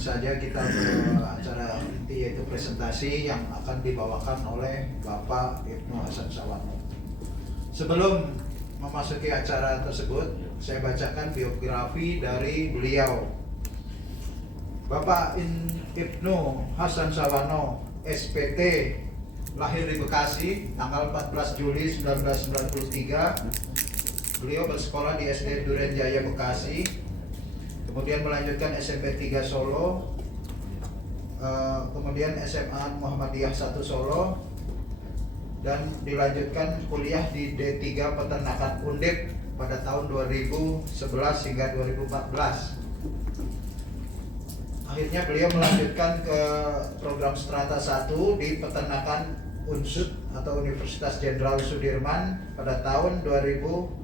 saja kita ke acara inti, yaitu presentasi yang akan dibawakan oleh Bapak Ibnu Hasan Sawarno. Sebelum memasuki acara tersebut, saya bacakan biografi dari beliau. Bapak Ibnu Hasan Sawarno, SPT, lahir di Bekasi tanggal 14 Juli 1993. Beliau bersekolah di SD Duren Jaya Bekasi, kemudian melanjutkan SMP 3 Solo, kemudian SMA Muhammadiyah 1 Solo, dan dilanjutkan kuliah di D3 Peternakan Undip pada tahun 2011 hingga 2014. Akhirnya beliau melanjutkan ke program Strata 1 di Peternakan UNSUD atau Universitas Jenderal Sudirman pada tahun 2015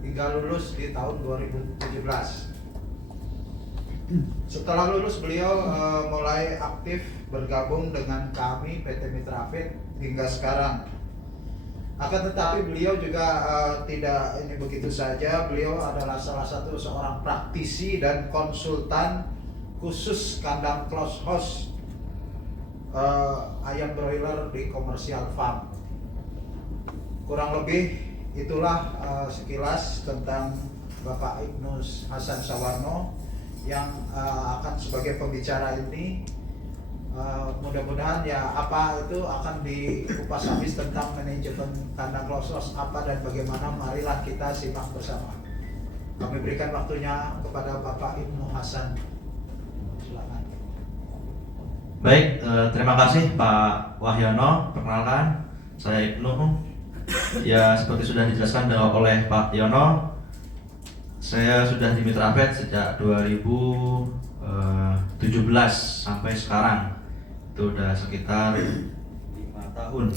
hingga lulus di tahun 2017. Setelah lulus beliau mulai aktif bergabung dengan kami PT Mitra Fit hingga sekarang. Akan tetapi beliau juga tidak ini begitu saja. Beliau adalah salah satu seorang praktisi dan konsultan khusus kandang close house ayam broiler di komersial farm. Kurang lebih itulah sekilas tentang Bapak Ibnu Hasan Sawarno yang akan sebagai pembicara ini. Mudah-mudahan ya apa itu akan dikupas habis tentang manajemen kandang close house apa dan bagaimana, marilah kita simak bersama. Kami berikan waktunya kepada Bapak Ibnu Hasan. Silakan. Baik, terima kasih Pak Wahyono. Perkenalkan, saya Ibnu. Ya, seperti sudah dijelaskan oleh Pak Yono, saya sudah di Mitra Vet sejak 2017 sampai sekarang. Itu udah sekitar 5 tahun.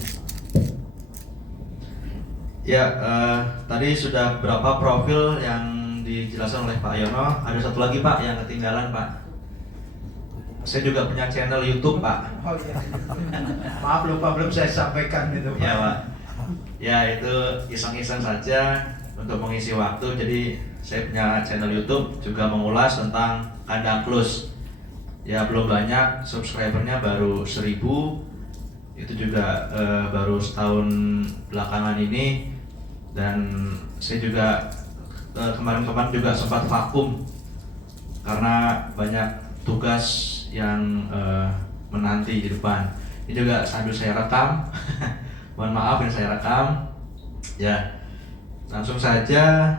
Ya, tadi sudah berapa profil yang dijelaskan oleh Pak Yono. Ada satu lagi Pak yang ketinggalan Pak. Saya juga punya channel YouTube Pak. Oh iya. Maaf lupa belum saya sampaikan itu Pak. Ya Pak. Ya itu iseng-iseng saja untuk mengisi waktu. Jadi saya punya channel YouTube juga mengulas tentang kandang close. Ya belum banyak, subscribernya baru 1000. Itu juga baru setahun belakangan ini. Dan saya juga kemarin-kemarin juga sempat vakum karena banyak tugas yang menanti di depan. Ini juga sambil saya rekam. Mohon maaf yang saya rekam. Ya, langsung saja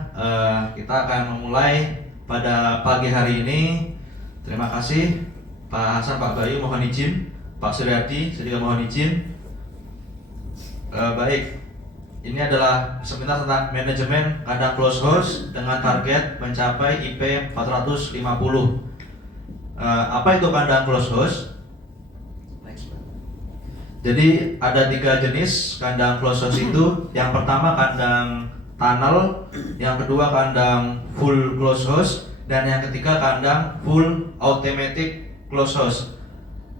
kita akan memulai pada pagi hari ini. Terima kasih Pak Hasan, Pak Bayu, mohon izin. Pak Suryadi, saya juga mohon izin. Baik, ini adalah seminar tentang manajemen kandang close house dengan target mencapai IP 450. Apa itu kandang close house? Jadi ada 3 jenis kandang close house itu. Yang pertama kandang tunnel, yang kedua kandang full close house, dan yang ketiga kandang full automatic close house.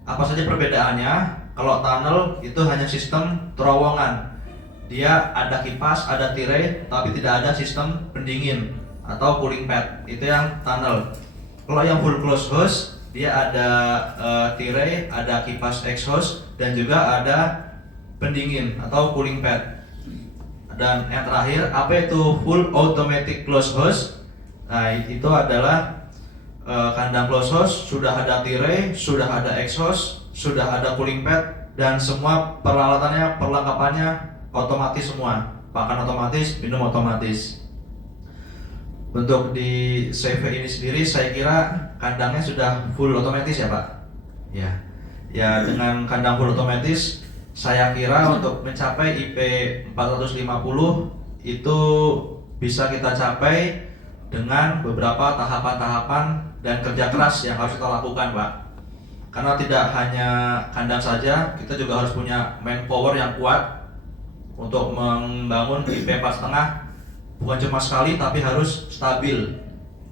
Apa saja perbedaannya? Kalau tunnel itu hanya sistem terowongan. Dia ada kipas, ada tirai, tapi tidak ada sistem pendingin atau cooling pad. Itu yang tunnel. Kalau yang full close house, dia ada tirai, ada kipas exhaust, dan juga ada pendingin atau cooling pad. Dan yang terakhir, apa itu full automatic close house? Nah, itu adalah kandang close house, sudah ada tirai, sudah ada exhaust, sudah ada cooling pad, dan semua peralatannya, perlengkapannya otomatis semua. Pakan otomatis, minum otomatis. Untuk di CV ini sendiri saya kira kandangnya sudah full otomatis ya Pak? Ya. Ya dengan kandang full otomatis saya kira untuk mencapai IP 450 itu bisa kita capai dengan beberapa tahapan-tahapan dan kerja keras yang harus kita lakukan Pak. Karena tidak hanya kandang saja, kita juga harus punya manpower yang kuat untuk membangun IP 4,5. Bukan cuma sekali tapi harus stabil.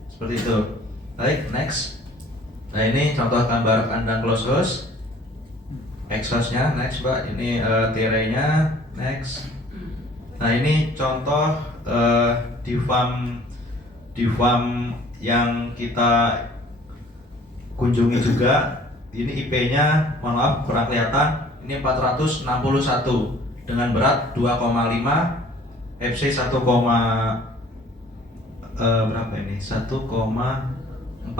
Seperti itu. Baik, next. Nah ini contoh gambar kandang close house. Exhaustnya, next Mbak. Ini tirainya, next. Nah ini contoh di farm yang kita kunjungi juga. Ini IP-nya, mohon maaf kurang kelihatan. Ini 461 dengan berat 2,5, FC 1, berapa ini? 1,44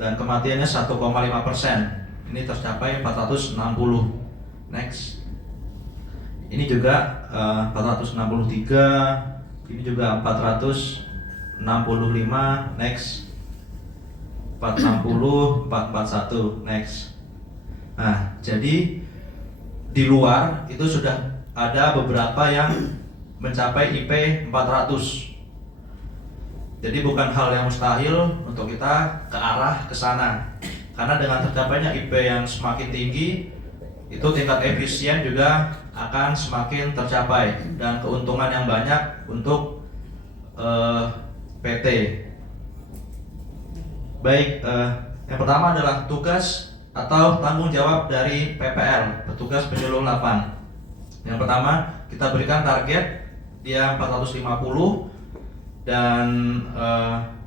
dan kematiannya 1,5%. Ini tercapai 460. Next. Ini juga 463. Ini juga 465. Next. 460, 441. Next. Nah, jadi di luar itu sudah ada beberapa yang mencapai IP 400. Jadi bukan hal yang mustahil untuk kita ke arah ke sana. Karena dengan tercapainya IP yang semakin tinggi, itu tingkat efisien juga akan semakin tercapai dan keuntungan yang banyak untuk PT. Baik, yang pertama adalah tugas atau tanggung jawab dari PPL, petugas penyuluh lapang. Yang pertama, kita berikan target dia 450 dan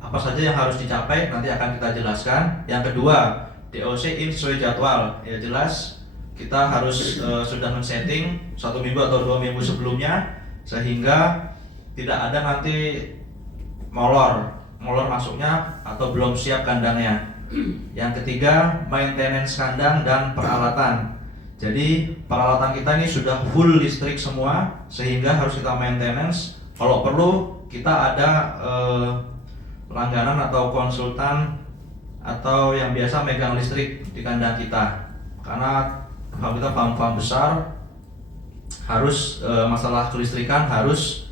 apa saja yang harus dicapai nanti akan kita jelaskan. Yang kedua, DOC in sesuai jadwal. Ya jelas kita harus sudah men-setting 1 minggu atau 2 minggu sebelumnya sehingga tidak ada nanti molor masuknya atau belum siap kandangnya. Yang ketiga, maintenance kandang dan peralatan. Jadi peralatan kita ini sudah full listrik semua sehingga harus kita maintenance. Kalau perlu kita ada langganan atau konsultan atau yang biasa megang listrik di kandang kita. Karena kalau kita farm besar harus masalah kelistrikan harus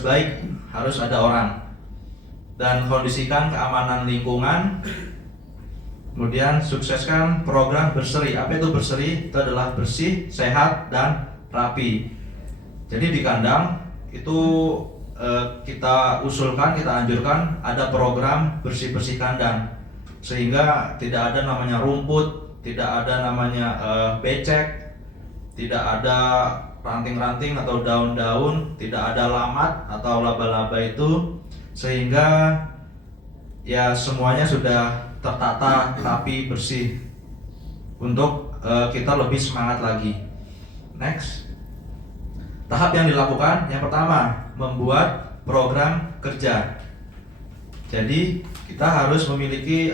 baik, harus ada orang. Dan kondisikan keamanan lingkungan. Kemudian sukseskan program berseri. Apa itu berseri? Itu adalah bersih, sehat, dan rapi. Jadi di kandang itu kita usulkan, kita anjurkan ada program bersih-bersih kandang sehingga tidak ada namanya rumput, tidak ada namanya becek, tidak ada ranting-ranting atau daun-daun, tidak ada lamat atau laba-laba itu, sehingga ya semuanya sudah tertata, rapi, bersih untuk kita lebih semangat lagi. Next. Tahap yang dilakukan, yang pertama membuat program kerja. Jadi kita harus memiliki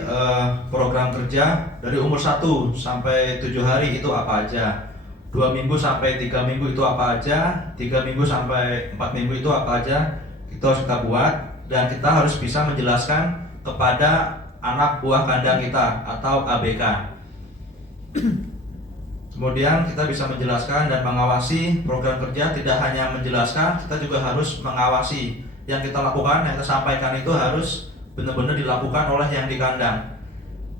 program kerja dari umur 1 sampai 7 hari itu apa aja, 2 minggu sampai 3 minggu itu apa aja, 3 minggu sampai 4 minggu itu apa aja, itu harus kita buat. Dan kita harus bisa menjelaskan kepada anak buah kandang kita atau ABK. Kemudian kita bisa menjelaskan dan mengawasi program kerja. Tidak hanya menjelaskan, kita juga harus mengawasi. Yang kita lakukan, yang kita sampaikan itu harus benar-benar dilakukan oleh yang di kandang.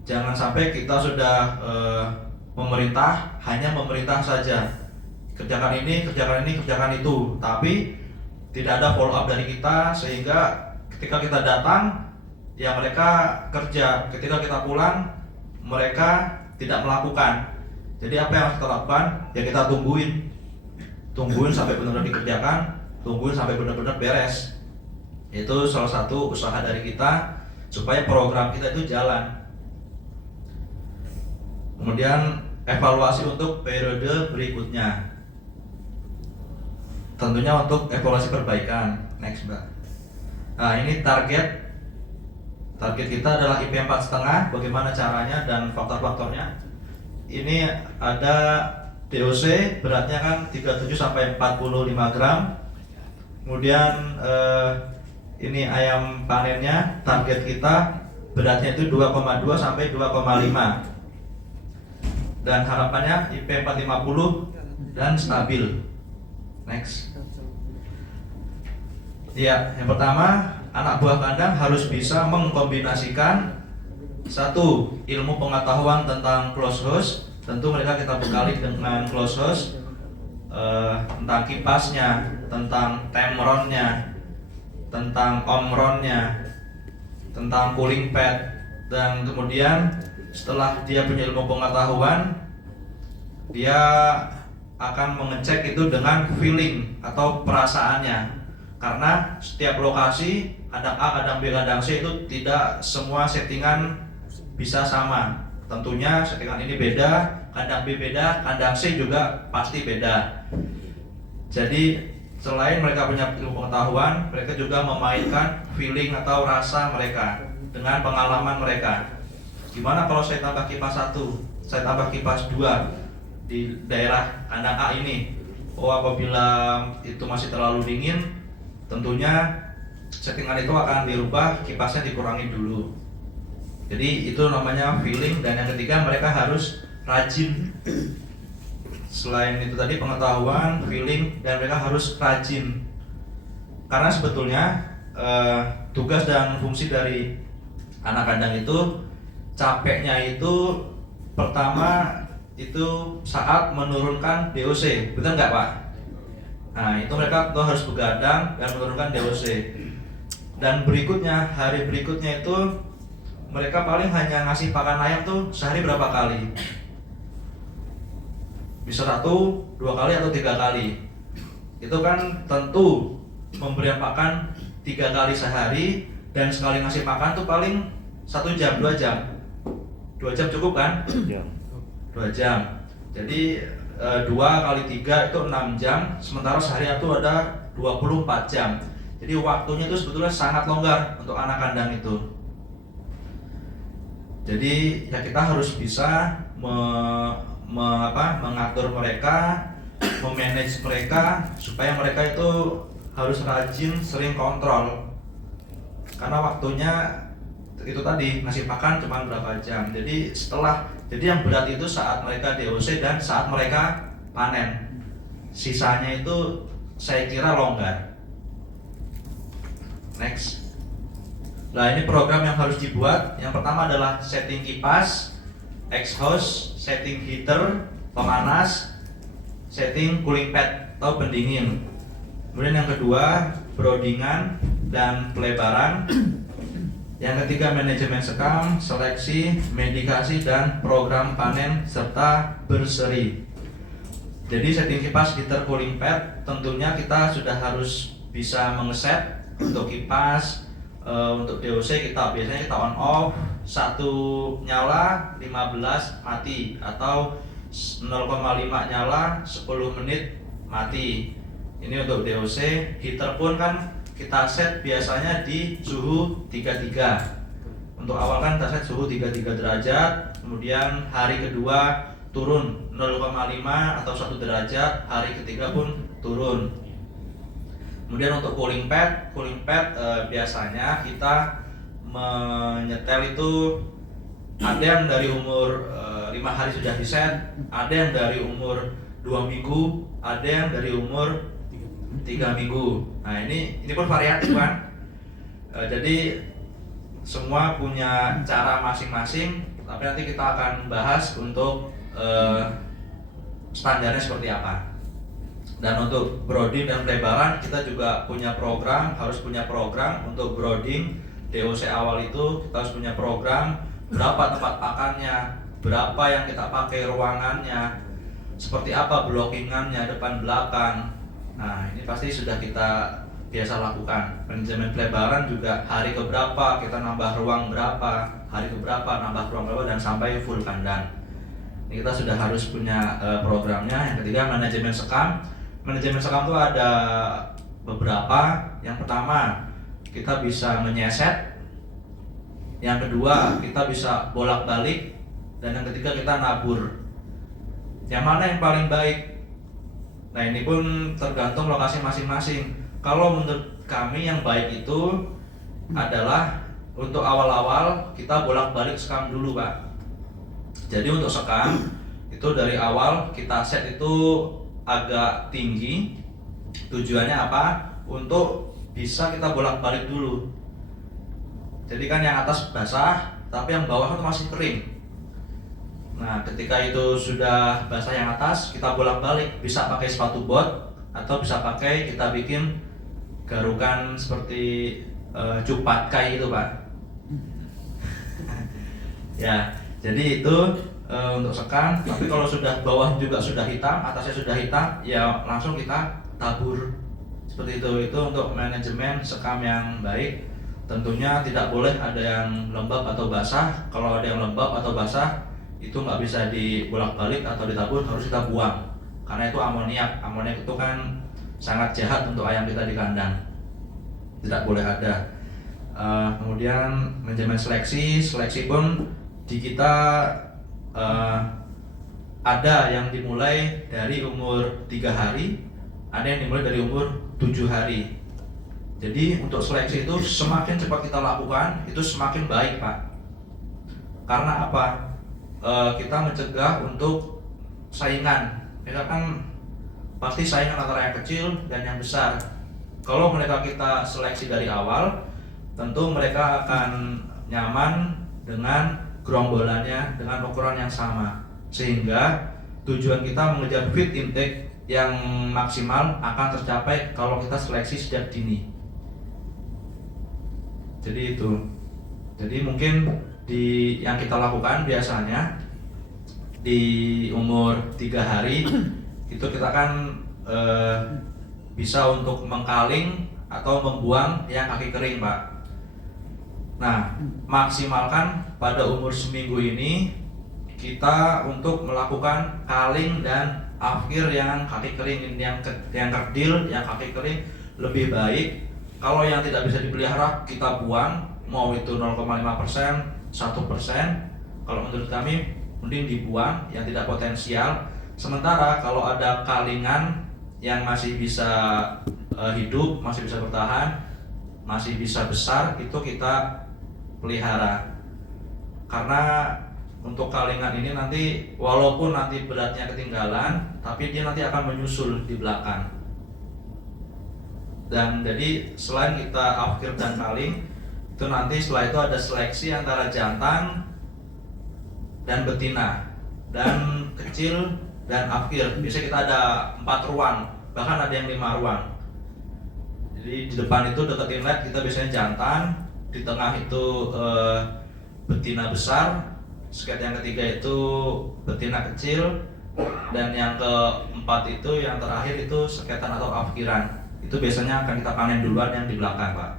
Jangan sampai kita sudah memerintah, hanya memerintah saja. Kerjakan ini, kerjakan ini, kerjakan itu. Tapi tidak ada follow up dari kita, sehingga ketika kita datang, ya mereka kerja. Ketika kita pulang, mereka tidak melakukan. Jadi apa yang harus kita lakukan? Ya kita tungguin sampai benar-benar dikerjakan, tungguin sampai benar-benar beres. Itu salah satu usaha dari kita supaya program kita itu jalan. Kemudian evaluasi untuk periode berikutnya. Tentunya untuk evaluasi perbaikan. Next, Mbak. Nah, ini target kita adalah IP 4,5. Bagaimana caranya dan faktor-faktornya? Ini ada DOC, beratnya kan 37 sampai 45 gram. Kemudian ini ayam panennya, target kita beratnya itu 2,2 sampai 2,5. Dan harapannya IP 450 dan stabil. Next. Ya, yang pertama, anak buah kandang harus bisa mengkombinasikan satu, ilmu pengetahuan tentang close house. Tentu mereka kita bekali dengan close house, tentang kipasnya, tentang temronnya, tentang omronnya, tentang cooling pad. Dan kemudian setelah dia punya ilmu pengetahuan, dia akan mengecek itu dengan feeling atau perasaannya. Karena setiap lokasi, kandang A, kandang B, kandang C itu tidak semua settingan bisa sama. Tentunya settingan ini beda, kandang B beda, kandang C juga pasti beda. Jadi selain mereka punya ilmu pengetahuan, mereka juga memainkan feeling atau rasa mereka dengan pengalaman mereka. Gimana kalau saya tambah kipas 1, saya tambah kipas 2 di daerah kandang A ini? Oh, apabila itu masih terlalu dingin, tentunya settingan itu akan dirubah, kipasnya dikurangi dulu. Jadi itu namanya feeling. Dan yang ketiga, mereka harus rajin. Selain itu tadi pengetahuan, feeling, dan mereka harus rajin. Karena sebetulnya tugas dan fungsi dari anak kandang itu, capeknya itu pertama itu saat menurunkan DOC, betul nggak Pak? Nah, itu mereka tuh harus begadang dan menurunkan DOC. Dan berikutnya, hari berikutnya itu mereka paling hanya ngasih pakan ayam tuh sehari berapa kali? Bisa 1, 2 kali atau 3 kali. Itu kan tentu memberikan pakan 3 kali sehari, dan sekali ngasih makan tuh paling 1 jam, 2 jam. 2 jam cukup kan? 2 jam. Jadi 2 kali 3 itu 6 jam, sementara sehari itu ada 24 jam. Jadi waktunya itu sebetulnya sangat longgar untuk anak kandang itu. Jadi ya kita harus bisa mengatur mereka, memanage mereka supaya mereka itu harus rajin, sering kontrol. Karena waktunya itu tadi ngasih makan cuma berapa jam. Jadi yang berat itu saat mereka DOC dan saat mereka panen. Sisanya itu saya kira longgar. Next. Nah, ini program yang harus dibuat. Yang pertama adalah setting kipas, exhaust, setting heater, pemanas, setting cooling pad atau pendingin. Kemudian yang kedua, broodingan dan pelebaran. Yang ketiga, manajemen sekam, seleksi, medikasi, dan program panen serta berseri. Jadi setting kipas, heater, cooling pad, tentunya kita sudah harus bisa mengeset untuk kipas. Untuk DOC biasanya kita on off, 1 nyala 15 mati, atau 0,5 nyala 10 menit mati. Ini untuk DOC. Heater pun kan kita set biasanya di suhu 33. Untuk awal kan kita set suhu 33 derajat, kemudian hari kedua turun 0,5 atau 1 derajat, hari ketiga pun turun. Kemudian untuk cooling pad biasanya kita menyetel itu ada yang dari umur 5 hari sudah diset, ada yang dari umur 2 minggu, ada yang dari umur 3 minggu. Nah, ini pun variatif kan. Jadi semua punya cara masing-masing, tapi nanti kita akan bahas untuk standarnya seperti apa. Dan untuk brooding dan pelebaran kita juga harus punya program untuk brooding. DOC awal itu kita harus punya program berapa tempat pakannya, berapa yang kita pakai ruangannya, seperti apa blockingannya depan belakang. Nah, ini pasti sudah kita biasa lakukan. Manajemen pelebaran juga hari keberapa kita nambah ruang berapa, hari keberapa nambah ruang berapa, dan sampai full kandang. Ini kita sudah harus punya programnya. Yang ketiga, manajemen sekam. Manajemen sekam itu ada beberapa. Yang pertama, kita bisa menyeset. Yang kedua, kita bisa bolak-balik. Dan yang ketiga, kita nabur. Yang mana yang paling baik? Nah, ini pun tergantung lokasi masing-masing. Kalau menurut kami yang baik itu adalah untuk awal-awal kita bolak-balik sekam dulu, Pak. Jadi untuk sekam itu dari awal kita set itu agak tinggi. Tujuannya apa? Untuk bisa kita bolak-balik dulu. Jadi kan yang atas basah, tapi yang bawah itu masih kering. Nah, ketika itu sudah basah yang atas, kita bolak-balik, bisa pakai sepatu bot atau bisa pakai kita bikin garukan seperti cupat kai itu, Pak. Ya, jadi itu untuk sekam. Tapi kalau sudah bawah juga sudah hitam, atasnya sudah hitam, ya langsung kita tabur seperti itu. Itu untuk manajemen sekam yang baik. tentunya tidak boleh ada yang lembab atau basah. Kalau ada yang lembab atau basah itu nggak bisa dibolak-balik atau ditabur, harus kita buang karena itu amoniak. Amoniak itu kan sangat jahat untuk ayam kita di kandang, tidak boleh ada. Kemudian manajemen seleksi pun di kita ada yang dimulai dari umur 3 hari, ada yang dimulai dari umur 7 hari. Jadi untuk seleksi itu semakin cepat kita lakukan itu semakin baik, Pak. Karena apa? Kita mencegah untuk saingan. Misalkan pasti saingan antara yang kecil dan yang besar. Kalau mereka kita seleksi dari awal, tentu mereka akan nyaman dengan gerombolannya dengan ukuran yang sama, sehingga tujuan kita mengejar feed intake yang maksimal akan tercapai kalau kita seleksi sejak dini. Jadi itu. Jadi mungkin di yang kita lakukan biasanya di umur 3 hari itu kita kan bisa untuk mengkaling atau membuang yang kaki kering, Pak. Nah, maksimalkan pada umur seminggu ini kita untuk melakukan kaling dan afkir yang kaki kering, yang kerdil, yang kaki kering lebih baik. Kalau yang tidak bisa dipelihara kita buang, mau itu 0,5%, 1%. Kalau menurut kami mending dibuang yang tidak potensial. Sementara kalau ada kalingan yang masih bisa hidup, masih bisa bertahan, masih bisa besar, itu kita pelihara. Karena untuk kalingan ini nanti walaupun nanti beratnya ketinggalan, tapi dia nanti akan menyusul di belakang. Dan jadi selain kita afkir dan kaling, itu nanti setelah itu ada seleksi antara jantan dan betina dan kecil dan afkir. Biasanya kita ada 4 ruang, bahkan ada yang 5 ruang. Jadi di depan itu deketin led kita biasanya jantan, di tengah itu betina besar, sket yang ketiga itu betina kecil, dan yang keempat itu yang terakhir itu sketan atau afkiran. Itu biasanya akan kita panen duluan yang di belakang, Pak.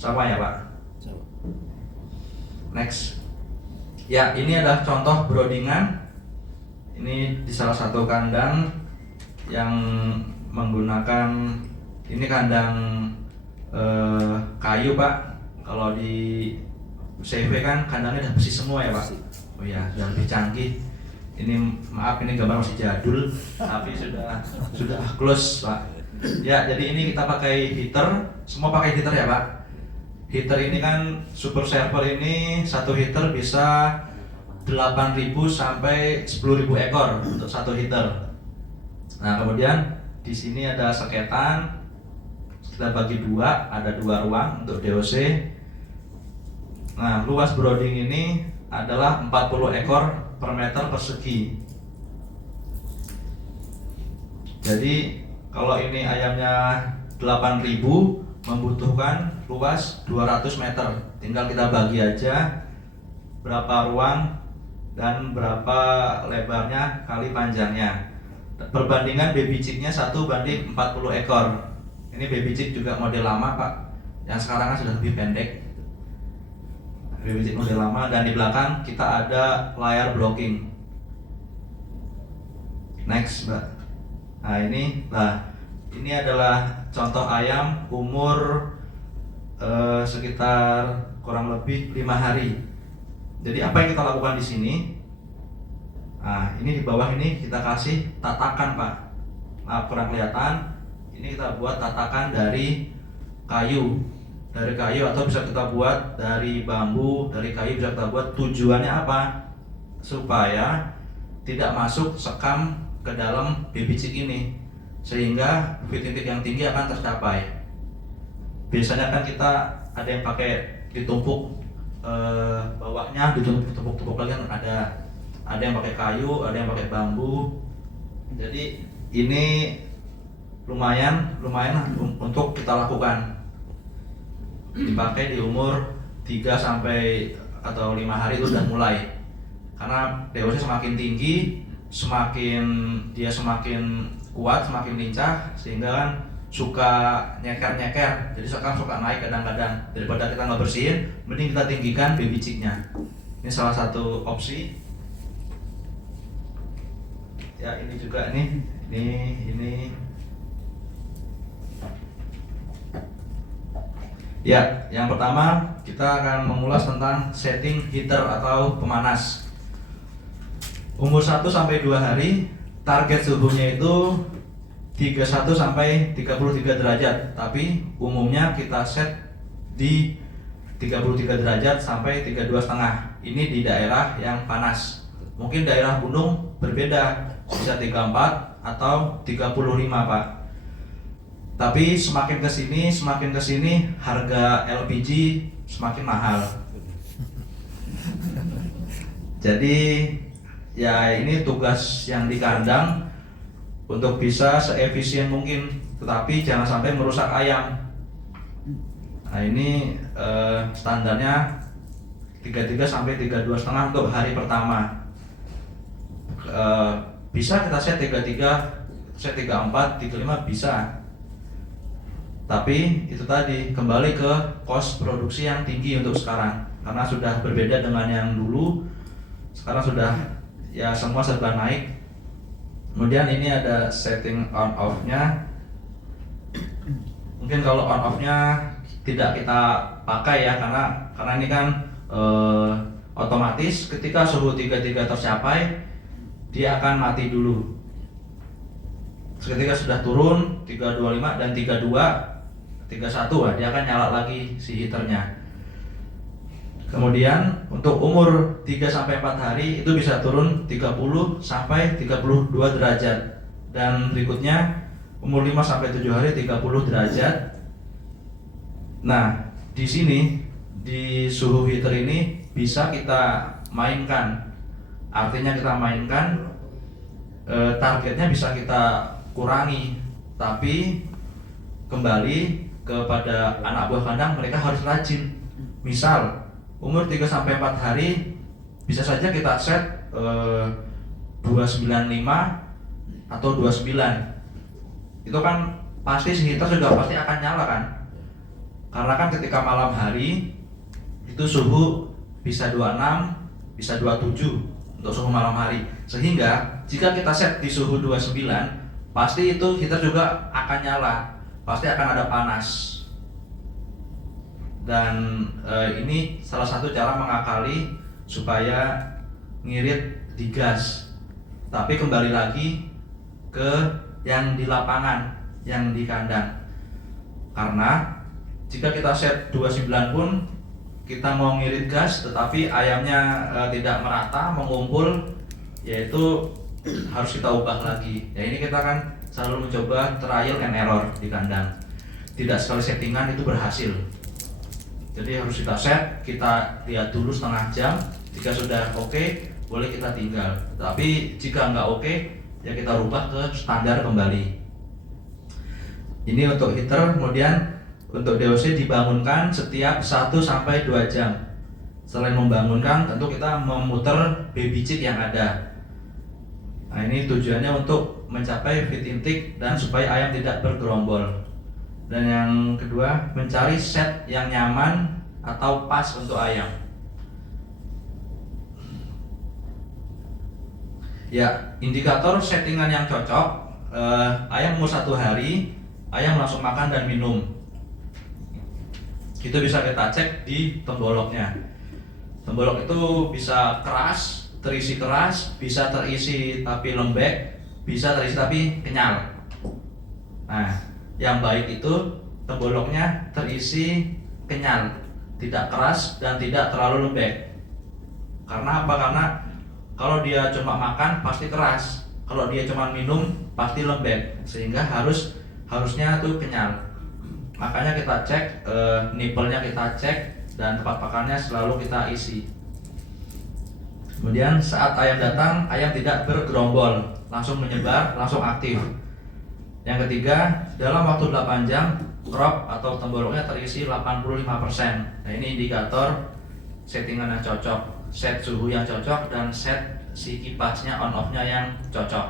Sama ya, Pak? Sama. Next. Ya, ini adalah contoh broodingan. Ini di salah satu kandang yang menggunakan ini kandang kayu, Pak. Kalau di CV kan kandangnya udah besi semua ya, Pak. Oh ya, sudah lebih canggih. Ini maaf ini gambar masih jadul, tapi sudah close, Pak. Ya, jadi ini kita pakai heater, semua pakai heater ya, Pak. Heater ini kan super server ini satu heater bisa 8.000 sampai 10.000 ekor untuk satu heater. Nah, kemudian di sini ada seketan, kita bagi dua, ada 2 ruang untuk DOC. Nah, luas brooding ini adalah 40 ekor per meter persegi. Jadi kalau ini ayamnya 8.000 membutuhkan luas 200 meter. Tinggal kita bagi aja berapa ruang dan berapa lebarnya kali panjangnya. Perbandingan baby chicknya 1:40 ekor. Ini baby chick juga model lama, Pak. Yang sekarang kan sudah lebih pendek. Baby chick model lama, dan di belakang kita ada layar blocking. Next, Mbak. Nah, ini adalah contoh ayam umur sekitar kurang lebih 5 hari. Jadi apa yang kita lakukan di sini? Nah, ini di bawah ini kita kasih tatakan, Pak. Nah, kurang kelihatan. Ini kita buat tatakan dari kayu, atau bisa kita buat dari bambu, dari kayu bisa kita buat. Tujuannya apa? Supaya tidak masuk sekam ke dalam baby chick ini, sehingga feed intake yang tinggi akan tercapai. Biasanya kan kita ada yang pakai ditumpuk bawahnya, ditumpuk lagi kan ada yang pakai kayu, ada yang pakai bambu. Jadi ini lumayan untuk kita lakukan. Dipakai di umur 3 sampai atau 5 hari itu udah mulai. Karena dewasa semakin tinggi, semakin kuat, semakin lincah, sehingga kan suka nyeker-nyeker, jadi sekarang suka naik kadang-kadang. Daripada kita nggak bersihin, mending kita tinggikan baby chicknya. Ini salah satu opsi. Ya ini juga nih, ini. Ya, yang pertama kita akan mengulas tentang setting heater atau pemanas. Umur 1 sampai 2 hari, target suhunya itu 31 sampai 33 derajat, tapi umumnya kita set di 33 derajat sampai 32,5. Ini di daerah yang panas. Mungkin daerah gunung berbeda, bisa 34 atau 35, Pak. Tapi semakin kesini harga LPG semakin mahal. Jadi ya ini tugas yang di kandang untuk bisa seefisien mungkin, tetapi jangan sampai merusak ayam. Nah ini standarnya 33 sampai 32,5 untuk hari pertama. Bisa kita set 33, set 34, 35 bisa. Tapi itu tadi kembali ke cost produksi yang tinggi untuk sekarang, karena sudah berbeda dengan yang dulu. Sekarang sudah ya semua serba naik. Kemudian ini ada setting on off-nya. Mungkin kalau on off-nya tidak kita pakai ya, karena ini kan otomatis ketika suhu 33 tercapai dia akan mati dulu. Ketika sudah turun 325 dan 31 dia akan nyala lagi si heaternya. Kemudian untuk umur 3 sampai 4 hari itu bisa turun 30 sampai 32 derajat. Dan berikutnya umur 5 sampai 7 hari 30 derajat. Nah, di sini di suhu heater ini bisa kita mainkan. Artinya kita mainkan targetnya bisa kita kurangi, tapi kembali kepada anak buah kandang, mereka harus rajin. Misal umur 3 sampai 4 hari bisa saja kita set 295 atau 29. Itu kan pasti si heater juga pasti akan nyala kan? Karena kan ketika malam hari itu suhu bisa 26, bisa 27 untuk suhu malam hari. Sehingga jika kita set di suhu 29, pasti itu heater juga akan nyala. Pasti akan ada panas. Dan ini salah satu cara mengakali supaya ngirit di gas. Tapi kembali lagi ke yang di lapangan, yang di kandang. Karena jika kita set 29 pun kita mau ngirit gas tetapi ayamnya tidak merata, mengumpul, yaitu harus kita ubah lagi. Ya ini kita kan selalu mencoba trial and error di kandang. Tidak sekali settingan itu berhasil. Jadi harus kita set, kita lihat dulu setengah jam. Jika sudah oke, boleh kita tinggal. Tapi jika nggak oke, ya kita rubah ke standar kembali. Ini untuk heater. Kemudian untuk DOC dibangunkan setiap 1 sampai 2 jam. Selain membangunkan, tentu kita memutar baby chick yang ada. Nah ini tujuannya untuk mencapai feed intake dan supaya ayam tidak bergerombol. Dan yang kedua, mencari set yang nyaman atau pas untuk ayam. Ya, indikator settingan yang cocok, ayam umur 1 hari, ayam langsung makan dan minum. Itu bisa kita cek di temboloknya. Tembolok itu bisa keras, terisi keras, bisa terisi tapi lembek, bisa terisi tapi kenyal. Nah, yang baik itu temboloknya terisi kenyal, tidak keras dan tidak terlalu lembek. Karena apa? Karena kalau dia cuma makan pasti keras, kalau dia cuma minum pasti lembek, sehingga harusnya tuh kenyal. Makanya kita cek nipelnya, kita cek, dan tempat pakannya selalu kita isi. Kemudian saat ayam datang, ayam tidak bergerombol, langsung menyebar, langsung aktif. Yang ketiga, dalam waktu 8 jam, crop atau temboloknya terisi 85%. Nah ini indikator settingan yang cocok, set suhu yang cocok, dan set si kipasnya on off-nya yang cocok.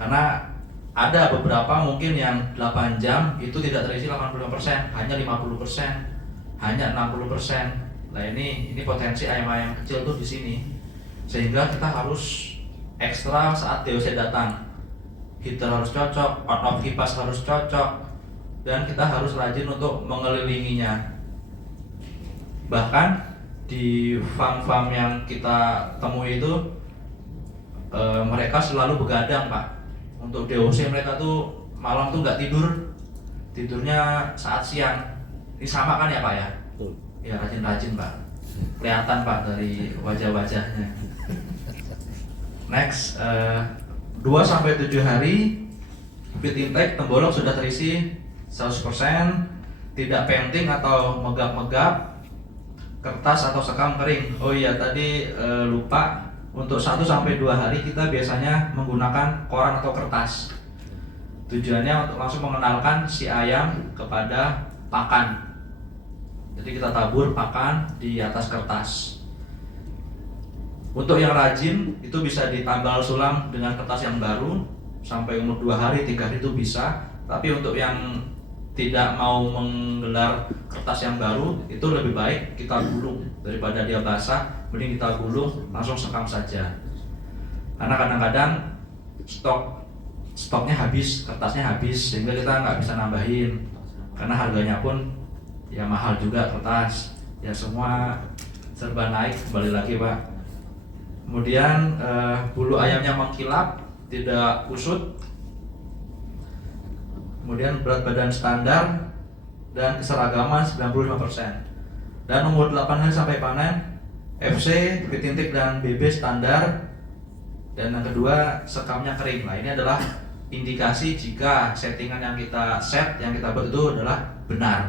Karena ada beberapa mungkin yang 8 jam itu tidak terisi 85%, hanya 50%, hanya 60%. Nah ini potensi ayam-ayam kecil tuh di sini. Sehingga kita harus ekstra saat DOC datang. Heater harus cocok, on off kipas harus cocok, dan kita harus rajin untuk mengelilinginya. Bahkan di farm-farm yang kita temui itu mereka selalu begadang, Pak. Untuk DOC mereka tuh malam tuh nggak tidur, tidurnya saat siang. Ini sama kan ya Pak ya? Betul. Ya rajin-rajin Pak. Kelihatan Pak dari wajah-wajahnya. Next, 2-7 hari feed intake tembolok sudah terisi 100%, tidak penting atau megap-megap, kertas atau sekam kering. Oh iya tadi lupa, untuk 1-2 hari kita biasanya menggunakan koran atau kertas. Tujuannya untuk langsung mengenalkan si ayam kepada pakan. Jadi kita tabur pakan di atas kertas. Untuk yang rajin itu bisa ditambal sulam dengan kertas yang baru sampai umur 2 hari, 3 hari itu bisa. Tapi untuk yang tidak mau menggelar kertas yang baru, itu lebih baik kita gulung daripada dia basah, mending kita gulung langsung sekam saja. Karena kadang-kadang stoknya habis, kertasnya habis, sehingga kita nggak bisa nambahin. Karena harganya pun ya mahal juga kertas. Ya semua serba naik, kembali lagi Pak. Kemudian bulu ayamnya mengkilap, tidak kusut. Kemudian berat badan standar dan keseragaman 95%. Dan umur 8 hari sampai panen, FC, feed intake dan BB standar. Dan yang kedua, sekamnya kering. Nah ini adalah indikasi jika settingan yang kita set, yang kita buat itu adalah benar.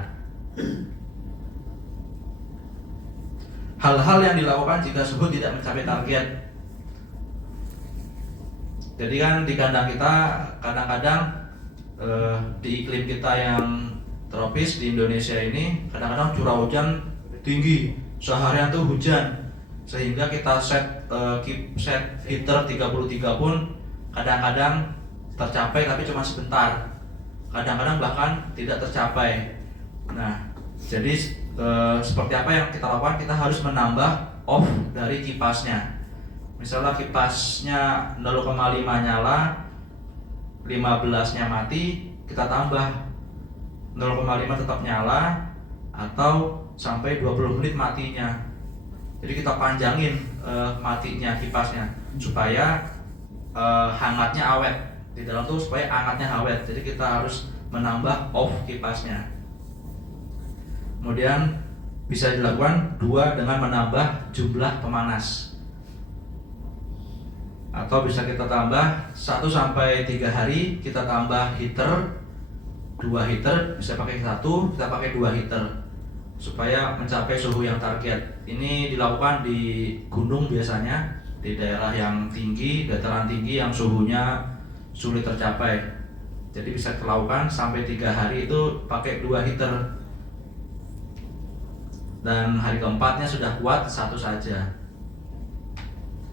Hal-hal yang dilakukan jika suhu tidak mencapai target. Jadi kan di kandang kita kadang-kadang di iklim kita yang tropis di Indonesia ini kadang-kadang curah hujan tinggi, seharian tuh hujan, sehingga kita set heater 33 pun kadang-kadang tercapai tapi cuma sebentar, kadang-kadang bahkan tidak tercapai. Nah jadi seperti apa yang kita lakukan, kita harus menambah off dari kipasnya. Misalnya kipasnya 0,5 nyala, 15-nya mati, kita tambah 0,5 tetap nyala, atau sampai 20 menit matinya. Jadi kita panjangin matinya kipasnya supaya hangatnya awet di dalam tuh, supaya hangatnya awet. Jadi kita harus menambah off kipasnya. Kemudian bisa dilakukan 2 dengan menambah jumlah pemanas. Atau bisa kita tambah 1-3 hari, kita tambah heater, 2 heater, bisa pakai 1, kita pakai 2 heater supaya mencapai suhu yang target. Ini dilakukan di gunung biasanya, di daerah yang tinggi, dataran tinggi yang suhunya sulit tercapai. Jadi bisa dilakukan sampai 3 hari itu pakai 2 heater. Dan hari keempatnya sudah kuat, 1 saja.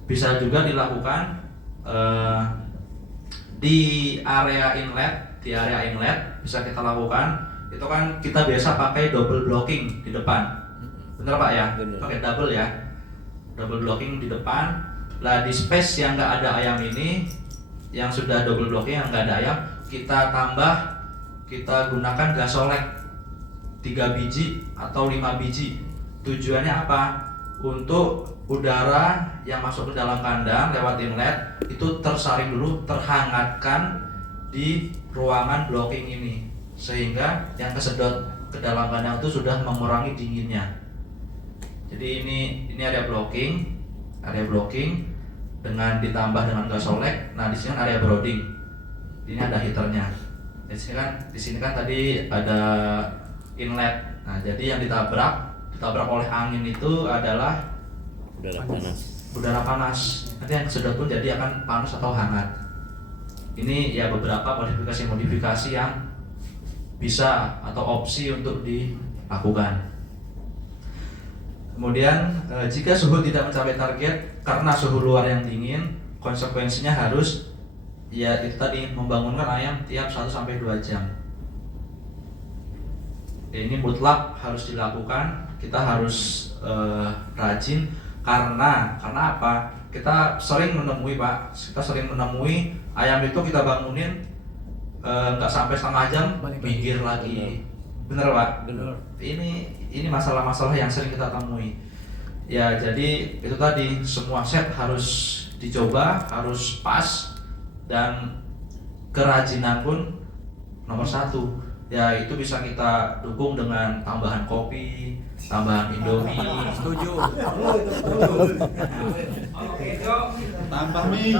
Bisa juga dilakukan di area inlet, bisa kita lakukan. Itu kan kita biasa pakai double blocking di depan, bener Pak ya? Bener. Pakai double ya, double blocking di depan. Lah di space yang nggak ada ayam ini, yang sudah double blocking yang nggak ada ayam, kita gunakan gasolek 3 biji atau 5 biji. Tujuannya apa? Untuk udara yang masuk ke dalam kandang lewat inlet itu tersaring dulu, terhangatkan di ruangan blocking ini, sehingga yang kesedot ke dalam kandang itu sudah mengurangi dinginnya. Jadi ini area blocking dengan ditambah dengan gasolek. Nah di sini area brooding, ini ada heaternya. Di sini kan tadi ada inlet. Nah jadi yang ditabrak oleh angin itu adalah udara panas. Nanti yang kesedot pun jadi akan panas atau hangat. Ini ya beberapa modifikasi yang bisa atau opsi untuk dilakukan. Kemudian jika suhu tidak mencapai target karena suhu luar yang dingin, konsekuensinya harus ya itu tadi membangunkan ayam tiap 1 sampai 2 jam. Ini mutlak harus dilakukan, kita harus rajin karena apa? Kita sering menemui ayam itu kita bangunin nggak sampai setengah jam minggir lagi. Bener Pak? Bener. Ini masalah-masalah yang sering kita temui. Ya jadi itu tadi semua set harus dicoba, harus pas, dan kerajinan pun nomor 1. Ya itu bisa kita dukung dengan tambahan kopi, tambahan Indomie. Setuju. Tambah mie.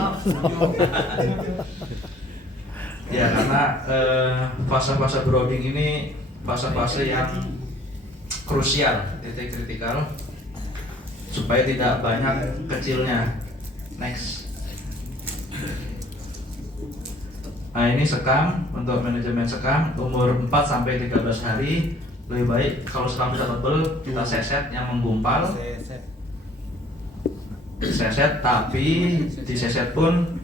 Ya karena fase-fase brooding ini fase-fase yang krusial, titik kritikal, supaya tidak banyak kecilnya. Next. Nah ini sekam, untuk manajemen sekam umur 4 sampai 13 hari. Lebih baik kalau sekam bisa tebel kita seset yang menggumpal. Seset, tapi di seset pun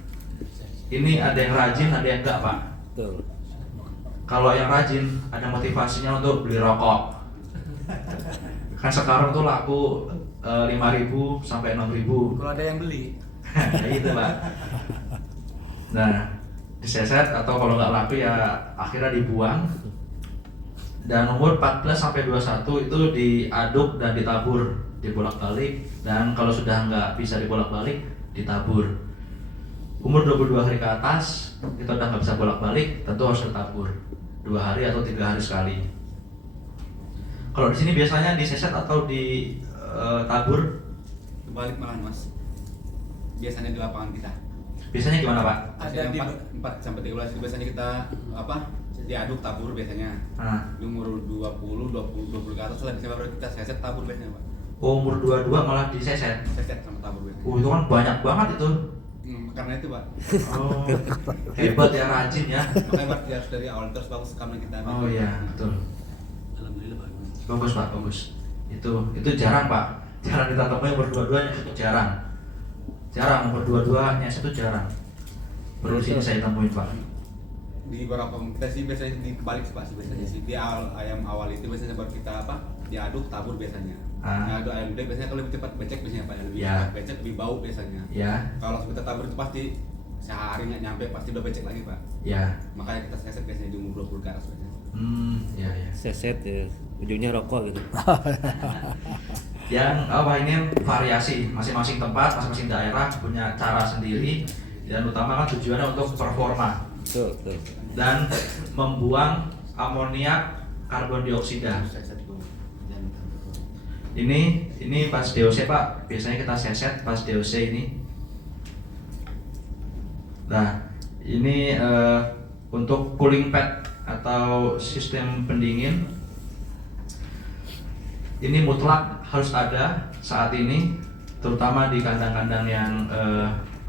ini ada yang rajin, ada yang enggak Pak. Betul. Kalau yang rajin ada motivasinya untuk beli rokok. Kan sekarang tuh laku 5.000 sampai 6.000. Kalau ada yang beli. Nah itu Pak. Nah diseset atau kalau nggak laku ya akhirnya dibuang. Dan umur 14 sampai 21 itu diaduk dan ditabur, dibolak-balik, dan kalau sudah nggak bisa dibolak-balik ditabur. Umur 22 hari ke atas kita udah nggak bisa bolak-balik, tentu harus ditabur 2 hari atau 3 hari sekali. Kalau di sini biasanya diseset atau ditabur? Kebalik malah Mas. Biasanya di lapangan kita. Biasanya gimana Pak? Ada di 4 sampai 13 itu biasanya kita diaduk tabur biasanya. Nah, Di umur 20 ke atas lah biasanya baru kita seset tabur biasanya Pak. umur 22 malah diseset. Seset sama tabur biasanya. Itu kan banyak banget itu. Karena itu Pak. Oh, hebat ya, rajin ya. Makanya Pak harus dari awal terus bagus karena kita. Oh iya, betul. Alhamdulillah bagus. Bagus Pak, bagus. Itu jarang Pak. Jarang kita temui umur 22 nya itu jarang. Jarang umur 22 nya itu jarang. Perlu sini saya temuin Pak. Di beberapa kita sih biasanya dibalik sih Pak sih biasanya sih. Di ayam awal itu biasanya baru kita diaduk tabur biasanya. Nah, aduk ayam gede biasanya kalau lebih cepat becek biasanya Pak, lebih Ya. cepat becek, lebih bau biasanya. Ya, Kalau kita tabur itu pasti sehari nggak nyampe pasti udah becek lagi Pak. ya. Makanya kita seset biasanya di umur 20 ke atas biasanya. Ya, ya. Seset ya, ujungnya rokok gitu. Yang ini variasi, masing-masing tempat, masing-masing daerah punya cara sendiri, dan utama kan tujuannya untuk performa Betul, betul. dan membuang amoniak karbon dioksida. Seset dulu. Jangan terlalu. Ini pas DOC Pak, biasanya kita seset pas DOC ini. Nah, ini untuk cooling pad atau sistem pendingin. Ini mutlak harus ada saat ini, terutama di kandang-kandang yang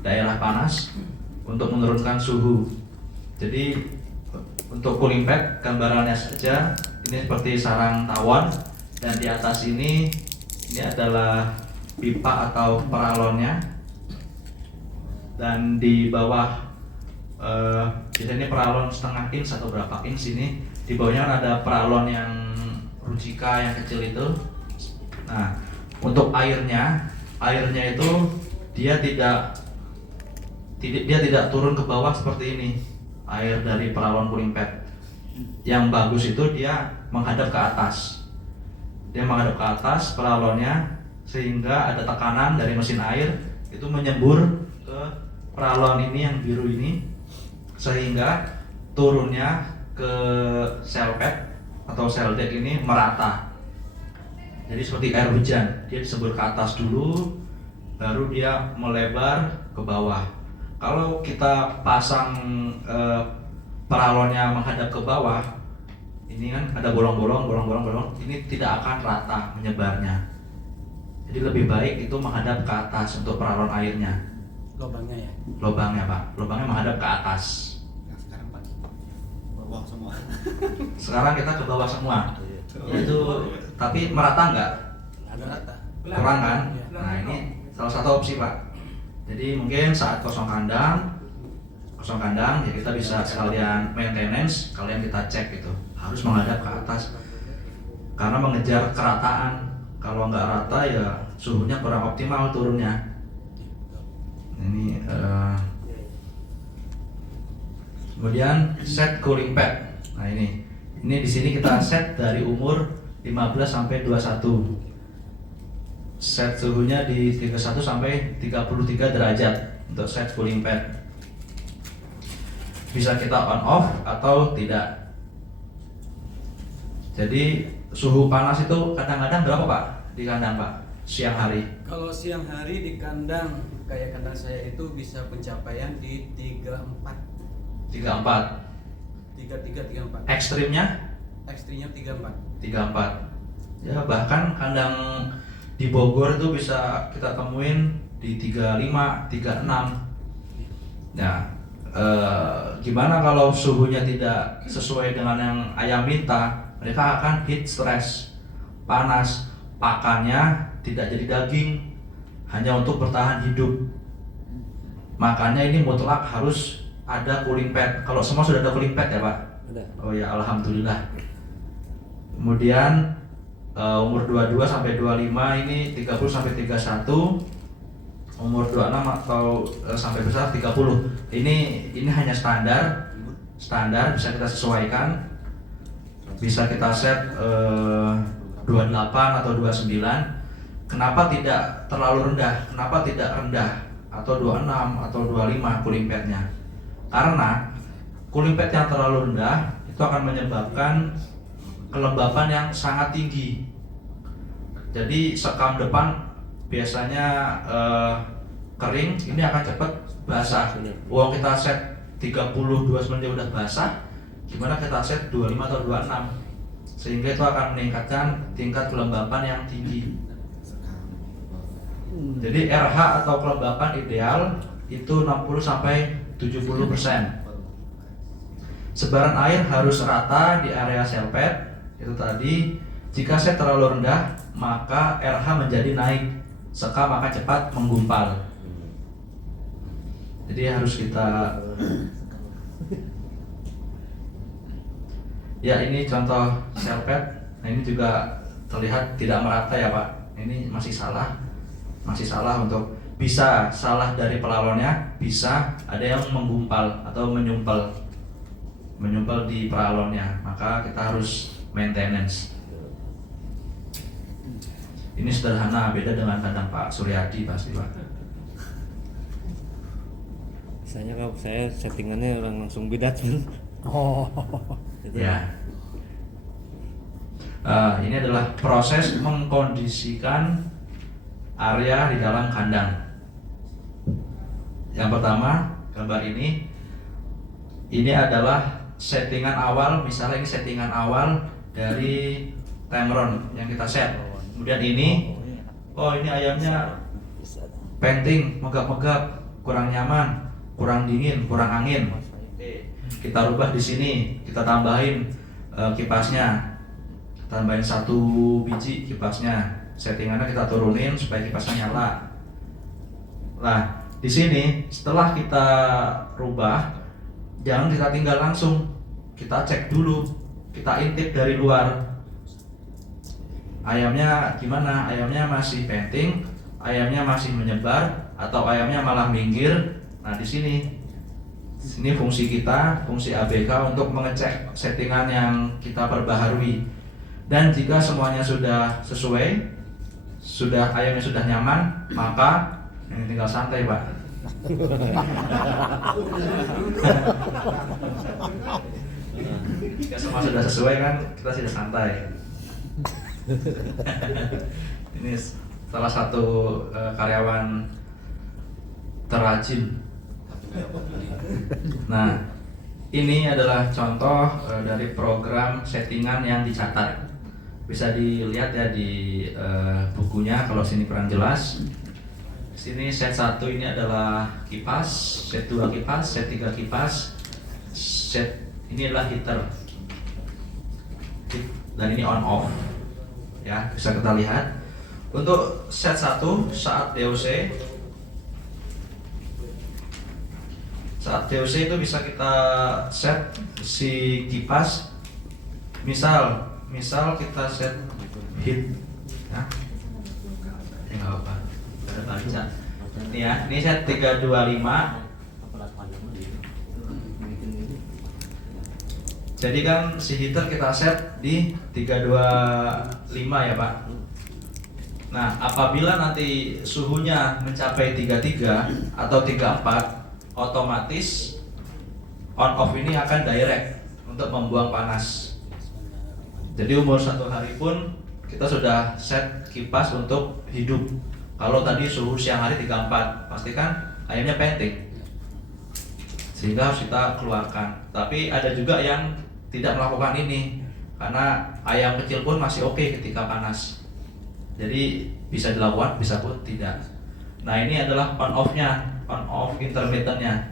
daerah panas untuk menurunkan suhu. Jadi untuk cooling pad gambarannya saja ini seperti sarang tawon, dan di atas ini adalah pipa atau peralonnya, dan di bawah biasanya peralon setengah inch atau berapa inch ini, di bawahnya ada peralon yang rujika yang kecil itu. Nah, untuk airnya itu dia tidak turun ke bawah seperti ini. Air dari peralon cooling pad yang bagus itu dia menghadap ke atas. Dia menghadap ke atas peralonnya, sehingga ada tekanan dari mesin air itu menyembur ke peralon ini yang biru ini, sehingga turunnya ke sel pad atau sel deck ini merata. Jadi seperti air hujan, dia disembur ke atas dulu, baru dia melebar ke bawah. Kalau kita pasang peralonnya menghadap ke bawah, ini kan ada bolong-bolong, ini tidak akan rata menyebarnya. Jadi lebih baik itu menghadap ke atas untuk peralon airnya. Lubangnya ya. Lubangnya Pak, lubangnya menghadap ke atas. Nah, sekarang Pak bawah semua. Sekarang kita ke bawah semua. Itu tapi merata nggak? Ada rata. Kurang kan? Iya. Nah ini salah satu opsi Pak. Jadi mungkin saat kosong kandang kosong kandang, ya kita bisa sekalian maintenance, kalian kita cek gitu, harus menghadap ke atas karena mengejar kerataan. Kalau nggak rata ya suhunya kurang optimal turunnya. Ini kemudian set cooling pad. Nah ini di sini kita set dari umur 15 sampai 21. Set suhunya di 31 sampai 33 derajat untuk set cooling pad. Bisa kita on off atau tidak. Jadi suhu panas itu kadang-kadang berapa Pak di kandang Pak siang hari? Kalau siang hari di kandang kayak kandang saya itu bisa pencapaian di 34. 33 34. Ekstrimnya? Ekstrimnya 34. 34. Ya bahkan kandang di Bogor itu bisa kita temuin di 35, 36. Nah, gimana kalau suhunya tidak sesuai dengan yang ayam minta? Mereka akan heat stress, panas, pakannya tidak jadi daging, hanya untuk bertahan hidup. Makanya ini mutlak harus ada cooling pad. Kalau semua sudah ada cooling pad ya Pak? Ada. Oh ya, alhamdulillah. Kemudian umur 22 sampai 25 ini 30 sampai 31. Umur 26 atau sampai besar 30. Ini hanya standar bisa kita sesuaikan. Bisa kita set 28 atau 29. Kenapa tidak terlalu rendah? Kenapa tidak rendah atau 26 atau 25 cooling padnya? Karena cooling pad yang terlalu rendah itu akan menyebabkan kelembapan yang sangat tinggi. Jadi sekam depan biasanya kering, ini akan cepat basah. Uang kita set 30-29 udah basah, gimana kita set 25 atau 26, sehingga itu akan meningkatkan tingkat kelembapan yang tinggi. Jadi RH atau kelembapan ideal itu 60 sampai 70%. Sebaran air harus rata di area sel pad. Itu tadi, jika set terlalu rendah maka RH menjadi naik, sekam akan cepat menggumpal. Jadi harus kita ya, ini contoh sel pad. Nah ini juga terlihat tidak merata ya Pak. Ini masih salah untuk, bisa salah dari pelalonnya, bisa ada yang menggumpal atau menyumpel di pelalonnya, maka kita harus maintenance. Ini sederhana, beda dengan kandang Pak Suryadi pasti Pak. Misalnya kalau saya settingannya orang langsung bidat kan. Ya. Ini adalah proses mengkondisikan area di dalam kandang. Yang pertama, gambar ini adalah settingan awal. Misalnya ini settingan awal dari Tamron yang kita set. Kemudian ini ayamnya penting, megap-megap, kurang nyaman, kurang dingin, kurang angin. Kita rubah di sini, kita tambahin kipasnya, tambahin 1 biji kipasnya. Settingannya kita turunin supaya kipasnya nyala. Nah, di sini setelah kita rubah, jangan kita tinggal langsung, kita cek dulu, kita intip dari luar. Ayamnya gimana? Ayamnya masih penting, ayamnya masih menyebar, atau ayamnya malah minggir. Nah, di sini fungsi kita, fungsi ABK untuk mengecek settingan yang kita perbaharui. Dan jika semuanya sudah sesuai, ayamnya sudah nyaman, maka ini tinggal santai Pak. Jika semua sudah sesuai kan, kita sudah santai. Ini salah satu karyawan terrajin. Nah, ini adalah contoh dari program settingan yang dicatat. Bisa dilihat ya di bukunya kalau sini kurang jelas. Sini set 1 ini adalah kipas, set 2 kipas, set 3 kipas, set ini adalah heater. Dan ini on off. Ya, bisa kita lihat. Untuk set 1 saat DOC Saat VOC itu bisa kita set si kipas, misal kita set heat, ya, nggak apa-apa, ada baca. Ini ya, ini set 325. Jadi kan si heater kita set di 325 ya Pak. Nah, apabila nanti suhunya mencapai 33 atau 34, otomatis on off ini akan direct untuk membuang panas. Jadi umur 1 hari pun kita sudah set kipas untuk hidup. Kalau tadi suhu siang hari 34, pastikan ayamnya penting, sehingga harus kita keluarkan. Tapi ada juga yang tidak melakukan ini, karena ayam kecil pun masih oke ketika panas. Jadi bisa dilakukan, bisa pun tidak. Nah, ini adalah on off intermittent-nya.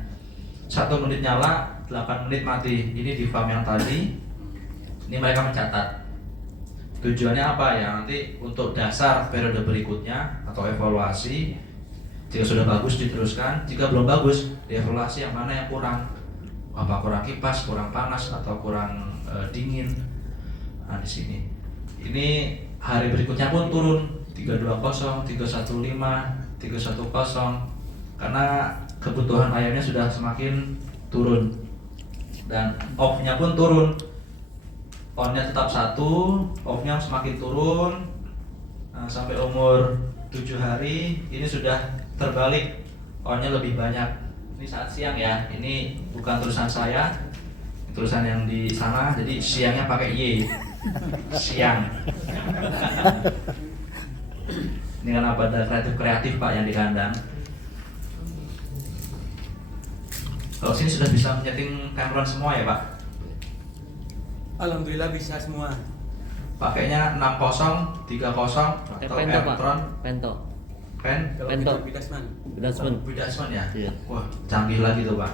1 menit nyala, 8 menit mati. Ini di farm yang tadi. Ini mereka mencatat. Tujuannya apa ya? Nanti untuk dasar periode berikutnya atau evaluasi. Jika sudah bagus diteruskan, jika belum bagus dievaluasi yang mana yang kurang. Apa kurang kipas, kurang panas, atau kurang dingin. Nah, di sini. Ini hari berikutnya pun turun 320, 315, 310 karena kebutuhan ayamnya sudah semakin turun dan off-nya pun turun. On-nya tetap 1, off-nya semakin turun. Nah, sampai umur 7 hari ini sudah terbalik, on-nya lebih banyak. Ini saat siang ya, ini bukan tulisan saya, tulisan yang di sana, jadi siangnya pakai Y, siang. Ini kan ada kreatif Pak yang di kandang. Kalau sini sudah bisa menyeting Cameron semua ya Pak? Alhamdulillah bisa semua. Pakainya 60, 30 atau Pento Pak, Entron, Pento. Pen, Kalau Pento. itu Bidasman. Bidasman. Bidasman ya? Iya. Wah, canggih lagi tuh Pak.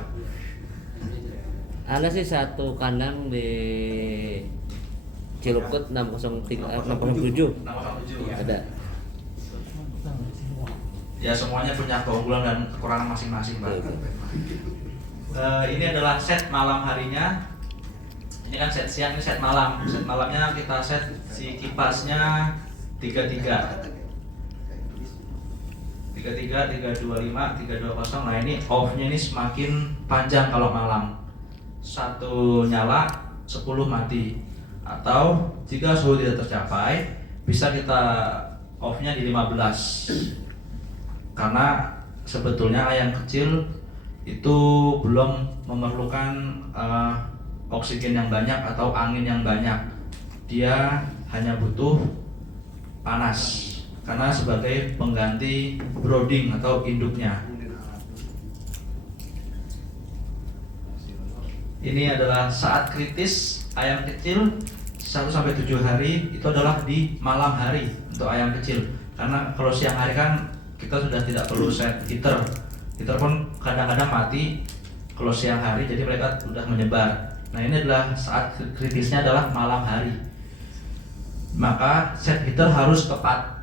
Ada sih satu kandang di Cilukut 607. 607. Ada. Ya semuanya punya keunggulan dan kekurangan masing-masing Pak. Ini adalah set malam harinya. Ini kan set siang, ini set malam. Set malamnya kita set si kipasnya 33. 33, 325, 320. Nah, ini off-nya ini semakin panjang kalau malam. 1 nyala, 10 mati. Atau jika suhu tidak tercapai, bisa kita off-nya di 15. Karena sebetulnya ayam kecil itu belum memerlukan oksigen yang banyak atau angin yang banyak. Dia hanya butuh panas karena sebagai pengganti brooding atau induknya. Ini adalah saat kritis ayam kecil 1-7 hari, itu adalah di malam hari untuk ayam kecil. Karena kalau siang hari kan kita sudah tidak perlu set heater. Heater pun kadang-kadang mati kalau siang hari, jadi mereka sudah menyebar. Nah, ini adalah saat kritisnya adalah malam hari. Maka set heater harus tepat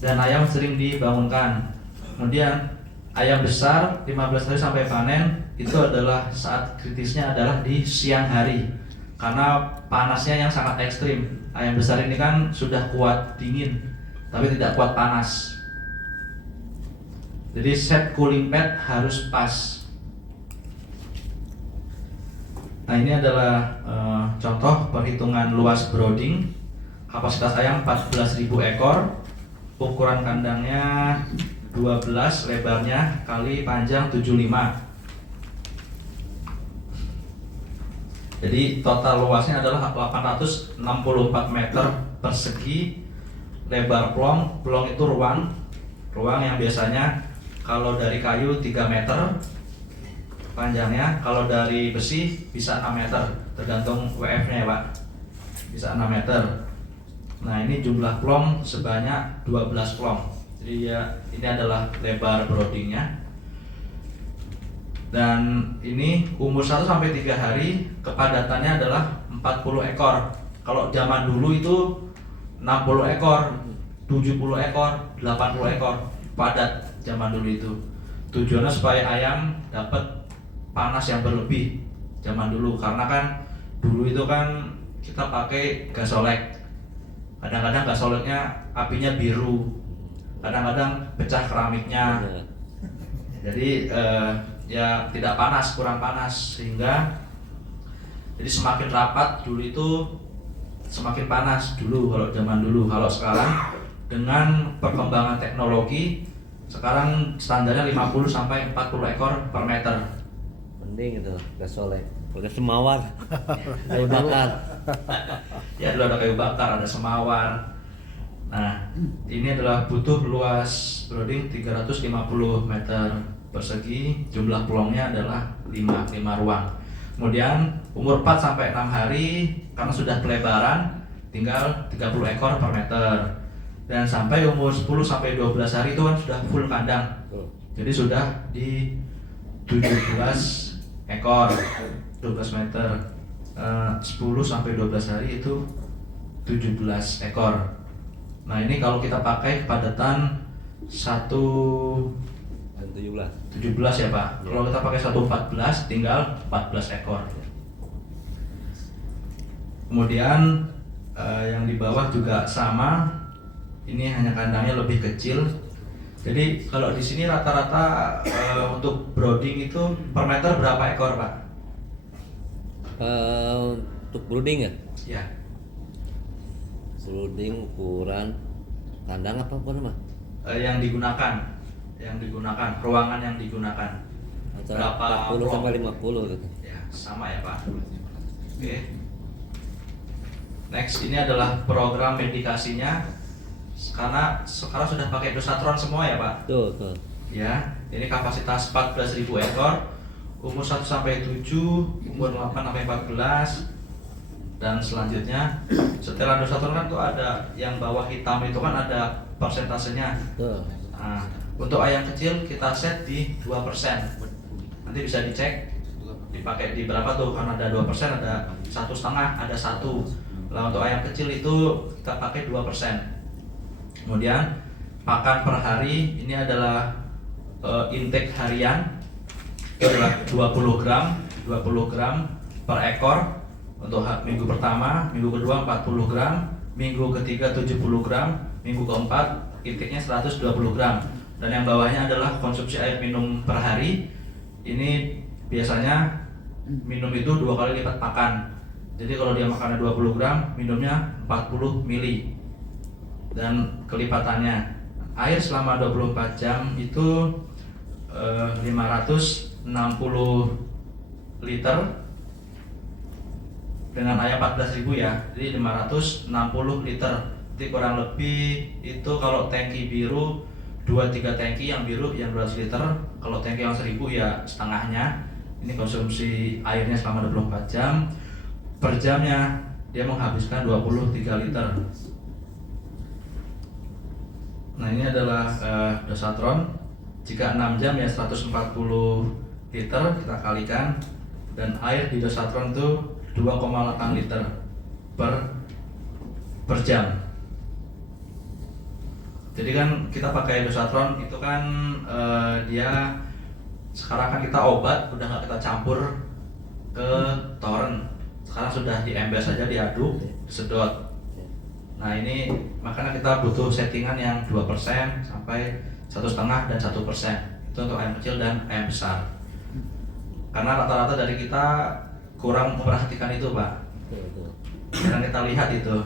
dan ayam sering dibangunkan. Kemudian ayam besar 15 hari sampai panen itu adalah saat kritisnya adalah di siang hari karena panasnya yang sangat ekstrim. Ayam besar ini kan sudah kuat dingin tapi tidak kuat panas. Jadi set cooling pad harus pas. Nah, ini adalah contoh perhitungan luas brooding. Kapasitas ayam 14.000 ekor. Ukuran kandangnya 12, lebarnya kali panjang 75. Jadi total luasnya adalah 864 meter persegi. Lebar plong itu ruang yang biasanya kalau dari kayu 3 meter panjangnya, kalau dari besi bisa 6 meter, tergantung WF-nya ya Pak, bisa 6 meter. Nah, ini jumlah plong sebanyak 12 plong. Jadi ya, ini adalah lebar broodingnya. Dan ini umur 1-3 hari, kepadatannya adalah 40 ekor. Kalau zaman dulu itu 60 ekor, 70 ekor, 80 ekor padat zaman dulu itu. Tujuannya supaya ayam dapat panas yang berlebih zaman dulu, karena kan dulu itu kan kita pakai gas olek. Kadang-kadang gas oleknya apinya biru, kadang-kadang pecah keramiknya. Ya. Jadi ya tidak panas, kurang panas, sehingga jadi semakin rapat dulu itu semakin panas dulu kalau zaman dulu. Kalau sekarang dengan perkembangan teknologi, sekarang standarnya 50 sampai 40 ekor per meter. Mending itu gas olek. Pakai semawar. Kayu bakar. Ya dulu ada kayu bakar, ada semawar. Nah, ini adalah butuh luas brooding 350 meter persegi, jumlah pelongnya adalah 5 ruang. Kemudian umur 4 sampai 6 hari karena sudah pelebaran tinggal 30 ekor per meter. Dan sampai umur 10 sampai 12 hari itu kan sudah full kandang. Jadi sudah di 17 ekor, 12 meter. 10 sampai 12 hari itu 17 ekor. Nah, ini kalau kita pakai kepadatan 17 ya Pak. Kalau kita pakai 114 tinggal 14 ekor. Kemudian yang di bawah juga sama. Ini hanya kandangnya lebih kecil. Jadi kalau di sini rata-rata untuk brooding itu per meter berapa ekor Pak? Untuk brooding ya? Ya. Brooding ukuran kandang apa nama? Yang digunakan, ruangan yang digunakan. Antara Berapa 40 sampai ruang? 50 gitu. Ya, sama ya Pak. Oke. Next, ini adalah program medikasinya. Karena sekarang sudah pakai dosatron semua ya Pak. Tuh. Ya, ini kapasitas 14.000 ekor, umur 1 sampai 7, umur 8 sampai 14. Dan selanjutnya setelah dosatron kan tuh ada yang bawah hitam itu kan ada persentasenya. Tuh. Nah, untuk ayam kecil kita set di 2%. Nanti bisa dicek dipakai di berapa tuh, karena ada 2%, ada 1,5, ada 1. Lah untuk ayam kecil itu kita pakai 2%. Kemudian pakan per hari ini adalah intake harian, itu adalah 20 gram per ekor untuk minggu pertama, minggu kedua 40 gram, minggu ketiga 70 gram, minggu keempat intake-nya 120 gram. Dan yang bawahnya adalah konsumsi air minum per hari. Ini biasanya minum itu 2 kali lipat pakan. Jadi kalau dia makannya 20 gram, minumnya 40 mili. Dan kelipatannya air selama 24 jam itu 560 liter dengan ayam 14.000 ya, jadi 560 liter. Jadi kurang lebih itu kalau tangki biru 2-3 tangki yang biru yang 200 liter, kalau tangki yang 1.000 ya setengahnya. Ini konsumsi airnya selama 24 jam. Per jamnya dia menghabiskan 23 liter. Nah, ini adalah dosatron. Jika 6 jam ya 140 liter kita kalikan, dan air di dosatron itu 2,8 liter per jam. Jadi kan kita pakai dosatron itu kan dia sekarang kan kita obat udah nggak kita campur ke toren. Sekarang sudah di ember saja, diaduk, sedot. Nah, ini makanya kita butuh settingan yang 2% sampai 1,5 dan 1%. Itu untuk ayam kecil dan ayam besar. Karena rata-rata dari kita kurang memperhatikan itu Pak. Yang kita lihat itu.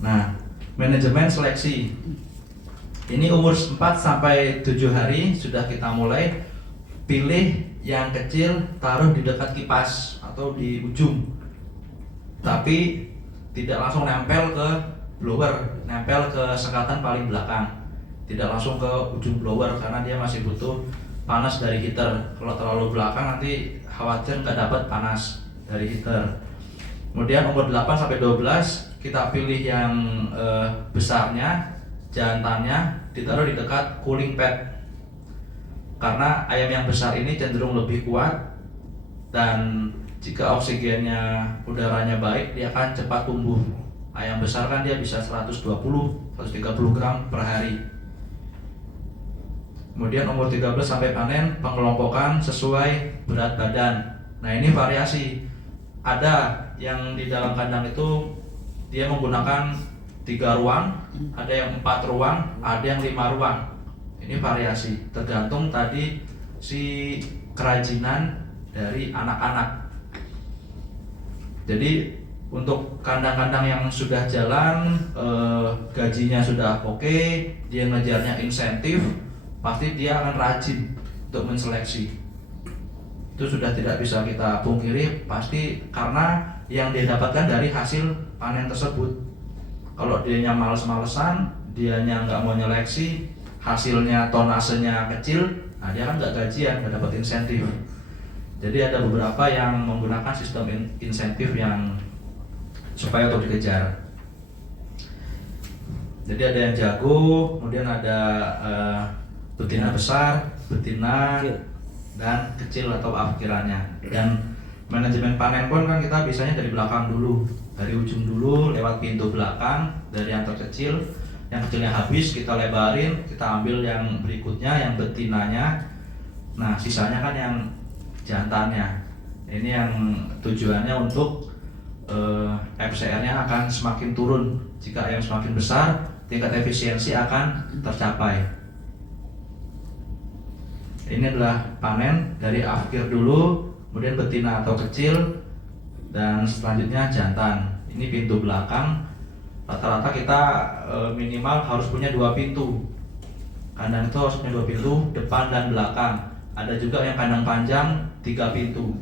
Nah, manajemen seleksi. Ini umur 4 sampai 7 hari sudah kita mulai pilih yang kecil, taruh di dekat kipas atau di ujung. Tapi tidak langsung nempel ke blower, nempel ke sekatan paling belakang. Tidak langsung ke ujung blower karena dia masih butuh panas dari heater. Kalau terlalu belakang nanti khawatir nggak dapat panas dari heater. Kemudian umur 8 sampai 12 kita pilih yang besarnya, jantannya ditaruh di dekat cooling pad. Karena ayam yang besar ini cenderung lebih kuat, dan jika oksigennya, udaranya baik, dia akan cepat tumbuh. Ayam besar kan dia bisa 120-130 gram per hari. Kemudian umur 13 sampai panen, pengelompokan sesuai berat badan. Nah ini variasi. Ada yang di dalam kandang itu dia menggunakan 3 ruang, ada yang 4 ruang, ada yang 5 ruang. Ini variasi, tergantung tadi si kerajinan dari anak-anak. Jadi untuk kandang-kandang yang sudah jalan, gajinya sudah oke, dia ngejarnya insentif, pasti dia akan rajin untuk menseleksi. Itu sudah tidak bisa kita pungkiri, pasti karena yang dia dapatkan dari hasil panen tersebut. Kalau dianya males-malesan, dianya nggak mau nyeleksi, hasilnya tonasenya kecil, nah dia kan nggak gajian, nggak dapat insentif. Jadi ada beberapa yang menggunakan sistem insentif yang supaya untuk dikejar. Jadi ada yang jago, kemudian ada betina besar, betina dan kecil atau afkirannya. Dan manajemen panen pun kan kita biasanya dari belakang dulu, dari ujung dulu lewat pintu belakang, dari yang terkecil, yang kecilnya habis kita lebarin, kita ambil yang berikutnya, yang betinanya. Nah sisanya kan yang jantannya. Ini yang tujuannya untuk FCR-nya akan semakin turun. Jika ayam semakin besar, tingkat efisiensi akan tercapai. Ini adalah panen dari afkir dulu, kemudian betina atau kecil, dan selanjutnya jantan. Ini pintu belakang. Rata-rata kita minimal harus punya 2 pintu. Kandang itu harus punya 2 pintu, depan dan belakang. Ada juga yang kandang panjang 3 pintu.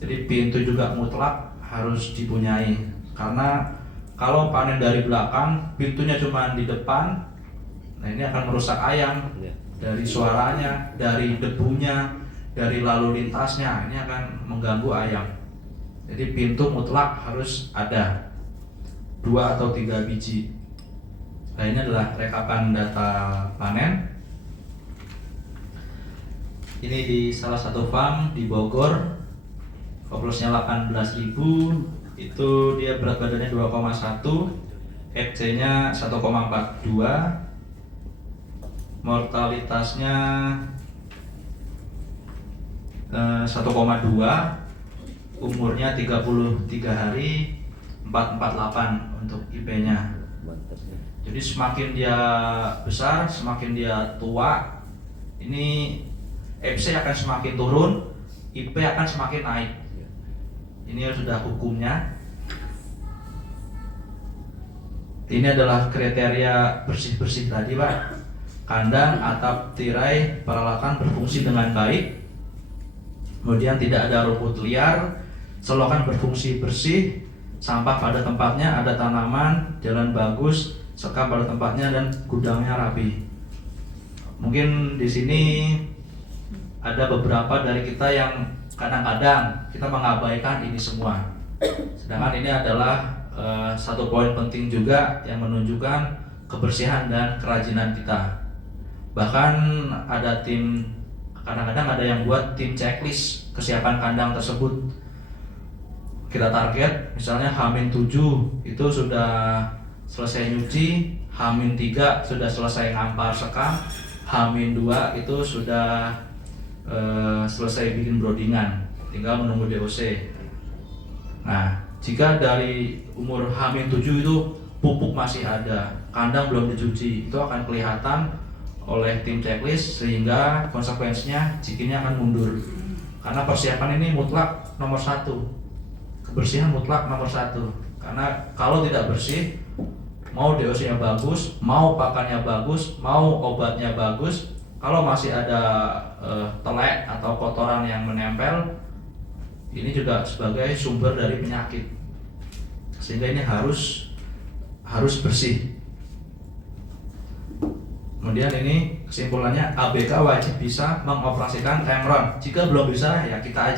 Jadi pintu juga mutlak harus dipunyai, karena kalau panen dari belakang, pintunya cuma di depan, nah ini akan merusak ayam. Dari suaranya, dari debunya, dari lalu lintasnya, ini akan mengganggu ayam. Jadi pintu mutlak harus ada 2 atau 3 biji. Nah ini adalah rekapan data panen. Ini di salah satu farm di Bogor, oplosnya 18.000, itu dia berat badannya 2,1, FC-nya 1,42, mortalitasnya 1,2, umurnya 33 hari, 448 untuk IP-nya. Jadi semakin dia besar, semakin dia tua, ini FC akan semakin turun, IP akan semakin naik. Ini sudah hukumnya. Ini adalah kriteria bersih-bersih tadi, Pak. Kandang, atap, tirai, peralatan berfungsi dengan baik. Kemudian tidak ada rumput liar, selokan berfungsi bersih, sampah pada tempatnya, ada tanaman, jalan bagus, sekam pada tempatnya, dan gudangnya rapi. Mungkin di sini ada beberapa dari kita yang kadang-kadang kita mengabaikan ini semua. Sedangkan ini adalah satu poin penting juga yang menunjukkan kebersihan dan kerajinan kita. Bahkan ada tim, kadang-kadang ada yang buat tim checklist kesiapan kandang tersebut. Kita target misalnya H-7 itu sudah selesai nyuci, H-3 sudah selesai ngampar sekam, H-2 itu sudah selesai bikin brodingan, tinggal menunggu DOC. Nah, jika dari umur H-7 itu pupuk masih ada, kandang belum dicuci, itu akan kelihatan oleh tim checklist, sehingga konsekuensinya jikinnya akan mundur. Karena persiapan ini mutlak nomor 1, kebersihan mutlak nomor 1. Karena kalau tidak bersih, mau DOC-nya bagus, mau pakannya bagus, mau obatnya bagus, kalau masih ada telek atau kotoran yang menempel, ini juga sebagai sumber dari penyakit. Sehingga ini harus bersih. Kemudian ini kesimpulannya, ABK wajib bisa mengoperasikan Temron. Jika belum bisa, ya kita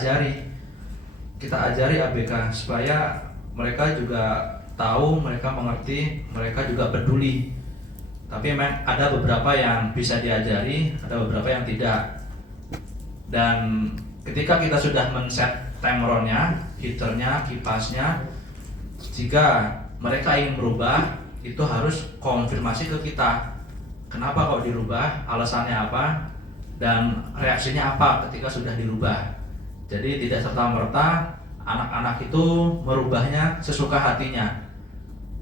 ajari ABK supaya mereka juga tahu, mereka mengerti, mereka juga peduli. Tapi memang ada beberapa yang bisa diajari, ada beberapa yang tidak. Dan ketika kita sudah men-set Temronnya, heaternya, kipasnya, jika mereka ingin merubah, itu harus konfirmasi ke kita. kenapa kok dirubah, alasannya apa, dan reaksinya apa ketika sudah dirubah. Jadi tidak serta-merta anak-anak itu merubahnya sesuka hatinya,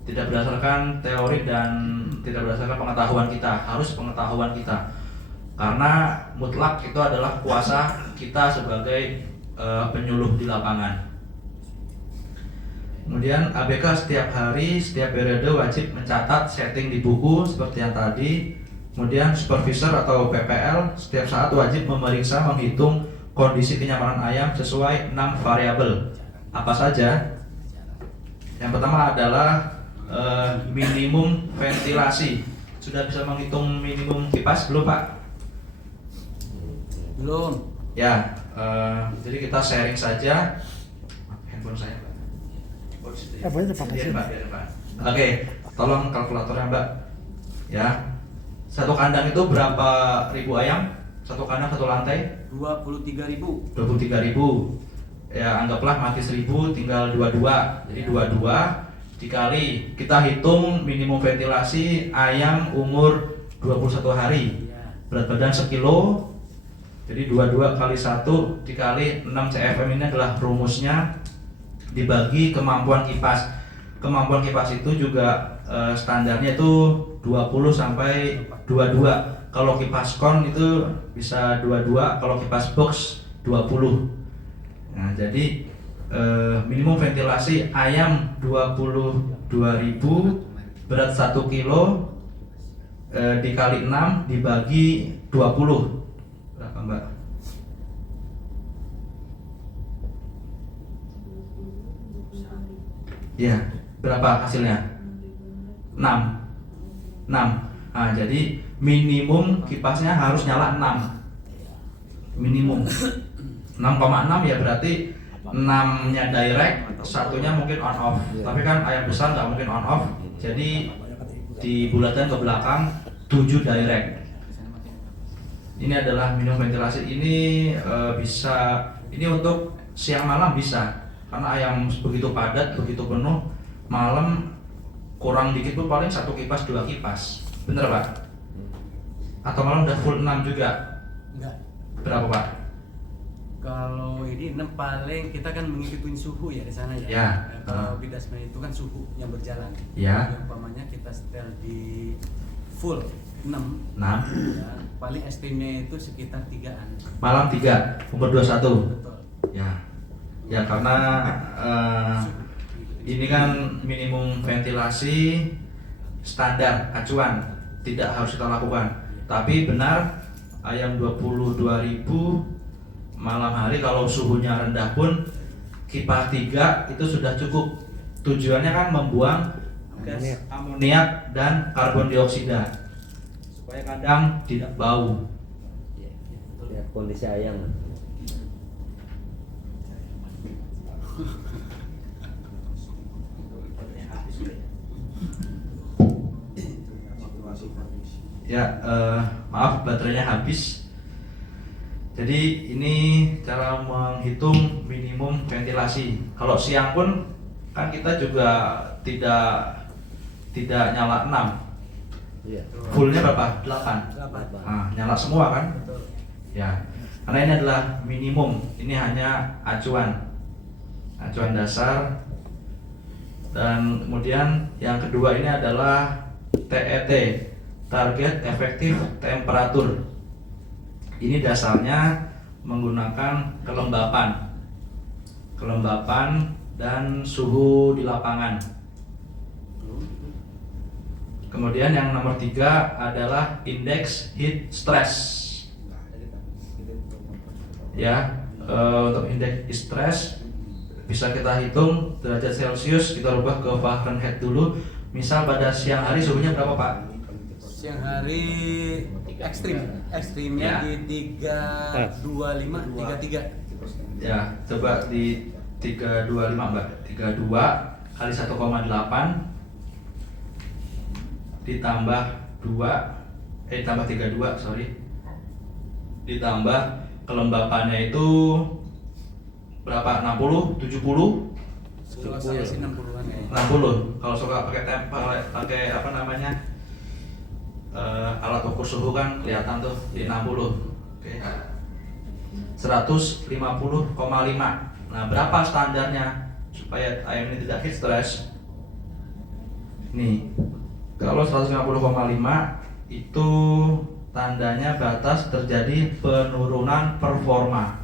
tidak berdasarkan teori dan tidak berdasarkan pengetahuan kita, harus pengetahuan kita, karena mutlak itu adalah kuasa kita sebagai penyuluh di lapangan. Kemudian ABK setiap hari, setiap periode wajib mencatat setting di buku seperti yang tadi. Kemudian supervisor atau PPL setiap saat wajib memeriksa, menghitung kondisi kenyamanan ayam sesuai 6 variabel. Apa saja? Yang pertama adalah minimum ventilasi. Sudah bisa menghitung minimum kipas belum, Pak? Belum. Ya, jadi kita sharing saja. Handphone saya, Pak. Biarin, Pak, biarin, Pak. Oke, tolong kalkulatornya, Mbak. Ya, satu kandang itu berapa ribu ayam? Satu kandang, satu lantai? 23.000. 23.000. Ya, anggaplah mati 1.000, tinggal 22. Jadi 22 dikali, kita hitung minimum ventilasi ayam umur 21 hari. Berat badan sekilo. Jadi 22 kali 1 dikali 6 CFM ini adalah rumusnya, dibagi kemampuan kipas. Kemampuan kipas itu juga standarnya itu 20 sampai 22. Kalau kipas kon itu bisa 22, kalau kipas box 20. Nah, jadi minimum ventilasi ayam 22.000, berat 1 kilo, dikali 6 dibagi 20. Berapa, Mbak? Ya, berapa hasilnya? 6. Nah, jadi minimum kipasnya harus nyala 6. Minimum 6,6 ya, berarti 6-nya direct, satunya mungkin on off. Tapi kan ayam besar nggak mungkin on off. Jadi dibulatkan ke belakang 7 direct. Ini adalah minimum ventilasi. Ini bisa, ini untuk siang malam bisa. Karena ayam begitu padat, begitu penuh, malam kurang dikit tuh paling 1 kipas, 2 kipas. Bener, Pak? Atau malam udah full 6 juga? Enggak. Berapa, Pak? Kalau ini 6 paling kita kan mengikuti suhu ya di sana ya. Ya. Kalau bidasma itu kan suhu yang berjalan. Ya. Umpamanya kita setel di full 6. 6. Ya, paling ekstrimnya itu sekitar 3-an. Malam 3, umur 21. Betul. Ya. Ya, karena ini kan minimum ventilasi standar acuan, tidak harus kita lakukan. Tapi benar, ayam 22.000 malam hari kalau suhunya rendah pun kipas 3 itu sudah cukup. Tujuannya kan membuang gas amoniak dan karbon dioksida supaya kandang tidak bau. Lihat kondisi ayam. Ya, maaf baterainya habis. Jadi ini cara menghitung minimum ventilasi. Kalau siang pun kan kita juga tidak nyala 6. Iya. Fullnya berapa? 8. Nah, nyala semua kan? Betul. Ya. Karena ini adalah minimum. Ini hanya acuan dasar. Dan kemudian yang kedua ini adalah TET, target efektif temperatur. Ini dasarnya menggunakan kelembapan dan suhu di lapangan. Kemudian yang nomor 3 adalah indeks heat stress. Ya, untuk indeks heat stress bisa kita hitung derajat Celcius, kita rubah ke Fahrenheit dulu. Misal pada siang hari suhunya berapa, Pak? Siang hari ekstrimnya Ya. di 325, 33. Ya, coba di 325, Mbak. 32 kali 1,8 ditambah 32, sorry. Ditambah kelembapannya itu berapa? 60, 70? Kalau saya sih 60-an ya. 60. Kalau suka pakai pakai apa namanya? alat ukur suhu kan kelihatan tuh di 60. Oke. 150,5. Nah, berapa standarnya supaya ayam ini tidak heat stress? Nih, kalau 150,5 itu tandanya batas terjadi penurunan performa.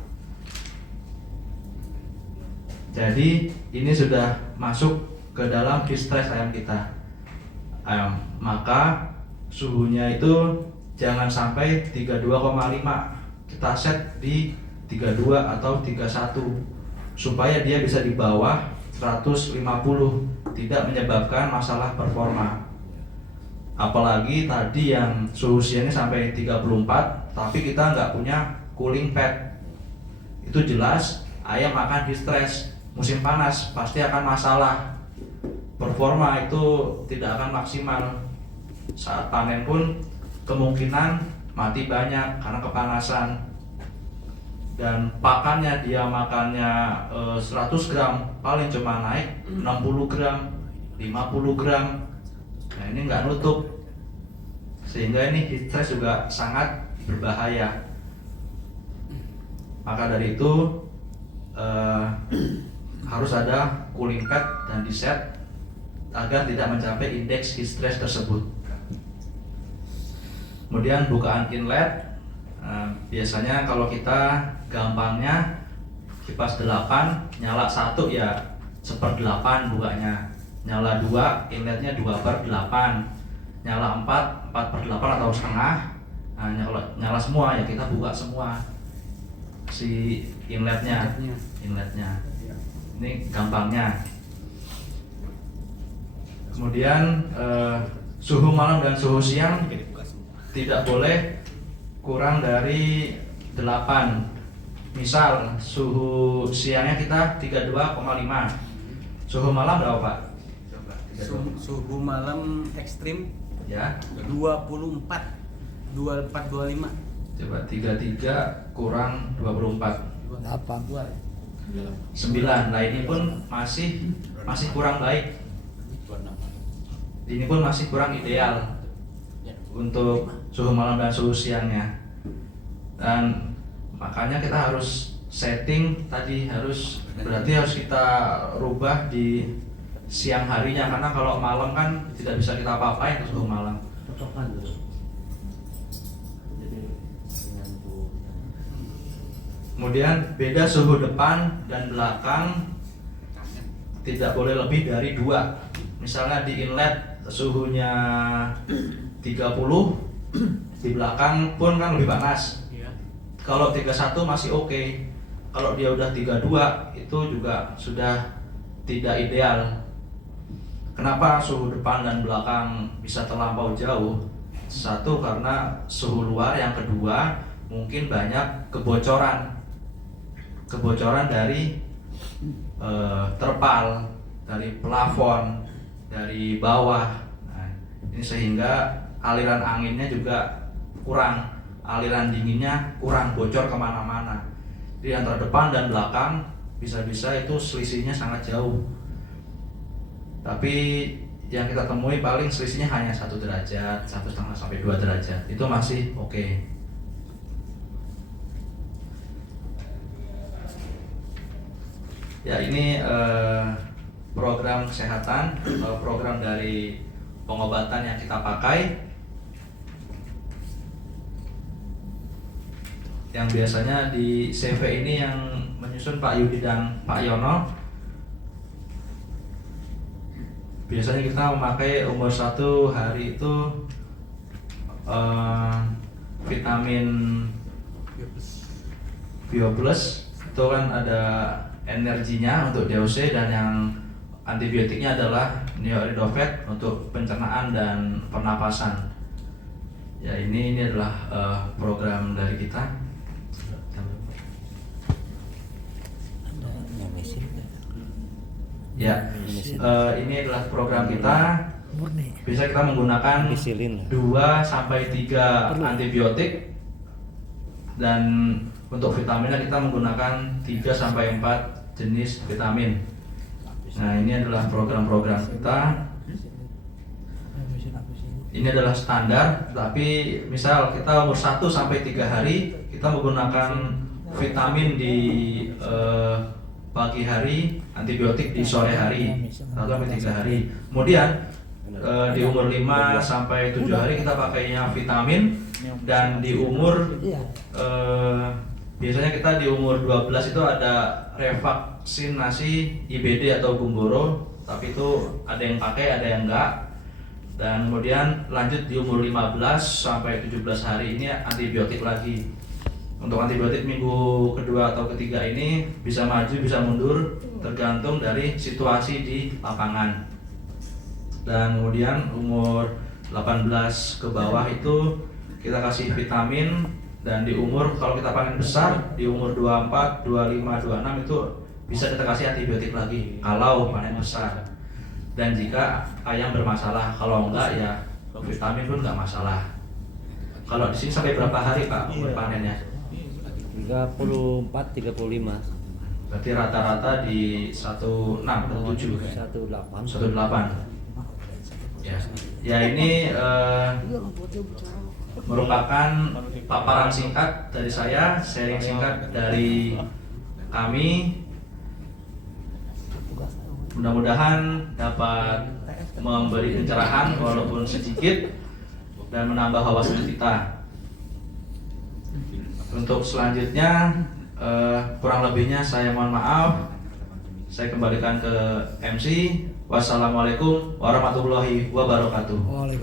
Jadi ini sudah masuk ke dalam heat stress ayam kita. Maka suhunya itu jangan sampai 32,5. Kita set di 32 atau 31 supaya dia bisa di bawah 150, tidak menyebabkan masalah performa. Apalagi tadi yang suhu siangnya sampai 34 tapi kita nggak punya cooling pad, itu jelas ayam akan distress. Musim panas pasti akan masalah, performa itu tidak akan maksimal. Saat panen pun kemungkinan mati banyak karena kepanasan. Dan pakannya, dia makannya 100 gram paling cuma naik 60 gram 50 gram. Nah, ini nggak nutup, sehingga ini heat stress juga sangat berbahaya. Maka dari itu harus ada cooling pad dan di set agar tidak mencapai indeks heat stress tersebut. Kemudian bukaan inlet, biasanya kalau kita gampangnya kipas 8 nyala 1 ya 1/8 bukanya, nyala 2 inletnya 2/8, nyala 4 4/8 atau setengah. Nah, nyala semua ya kita buka semua si inletnya. Ini gampangnya. Kemudian suhu malam dan suhu siang tidak boleh kurang dari 8. Misal suhu siangnya kita 32,5. Suhu malam berapa, Pak? Coba. Suhu malam ekstrim Ya. 24, 25. Coba 33 kurang 24. 9. Nah, ini pun masih kurang baik. Ini pun masih kurang ideal untuk suhu malam dan suhu siangnya. Dan makanya kita harus setting tadi, berarti harus kita rubah di siang harinya, karena kalau malam kan tidak bisa kita apa-apain ke suhu malam. Kemudian beda suhu depan dan belakang tidak boleh lebih dari 2. Misalnya di inlet suhunya 30, di belakang pun kan lebih panas. Kalau 31 masih oke. Kalau dia udah 32 itu juga sudah tidak ideal. Kenapa suhu depan dan belakang bisa terlampau jauh? Satu, karena suhu luar. Yang kedua, mungkin banyak kebocoran dari terpal, dari plafon, dari bawah. Nah, ini sehingga aliran anginnya juga kurang, aliran dinginnya kurang, bocor kemana-mana. Di antara depan dan belakang bisa-bisa itu selisihnya sangat jauh. Tapi yang kita temui paling selisihnya hanya 1 derajat, 1,5 sampai 2 derajat. Itu masih oke. Ya, ini program kesehatan, program dari pengobatan yang kita pakai, yang biasanya di CV ini yang menyusun Pak Yudi dan Pak Yono. Biasanya kita memakai umur 1 hari itu vitamin BioPlus, itu kan ada energinya untuk DOC, dan yang antibiotiknya adalah Neoridofet untuk pencernaan dan pernapasan. Ya, ini adalah program dari kita. Ya, ini adalah program kita. Bisa kita menggunakan 2 sampai 3 antibiotik, dan untuk vitaminnya kita menggunakan 3 sampai 4 jenis vitamin. Nah, ini adalah program-program kita. ini adalah standar, tapi misal kita umur 1 sampai 3 hari kita menggunakan vitamin di pagi hari, antibiotik di sore hari 1 sampai 3 hari. Kemudian di umur 5 sampai 7 hari kita pakainya vitamin, dan di umur biasanya kita di umur 12 itu ada revaksinasi IBD atau gumboro, tapi itu ada yang pakai, ada yang enggak. Dan kemudian lanjut di umur 15 sampai 17 hari ini antibiotik lagi. Untuk antibiotik minggu kedua atau ketiga ini bisa maju bisa mundur tergantung dari situasi di lapangan. Dan kemudian umur 18 ke bawah itu kita kasih vitamin, dan di umur kalau kita panen besar di umur 24, 25, 26 itu bisa kita kasih antibiotik lagi kalau panen besar. Dan jika ayam bermasalah, kalau enggak ya vitamin pun enggak masalah. Kalau di sini sampai berapa hari Pak umur panennya? 34, 35. Berarti rata-rata di 16 atau 7 kan? 18. 18. Ya ini merupakan paparan singkat dari saya, sharing singkat dari kami. Mudah-mudahan dapat memberi pencerahan walaupun sedikit dan menambah wawasan kita. Untuk selanjutnya kurang lebihnya saya mohon maaf. Saya kembalikan ke MC. Wassalamualaikum warahmatullahi wabarakatuh.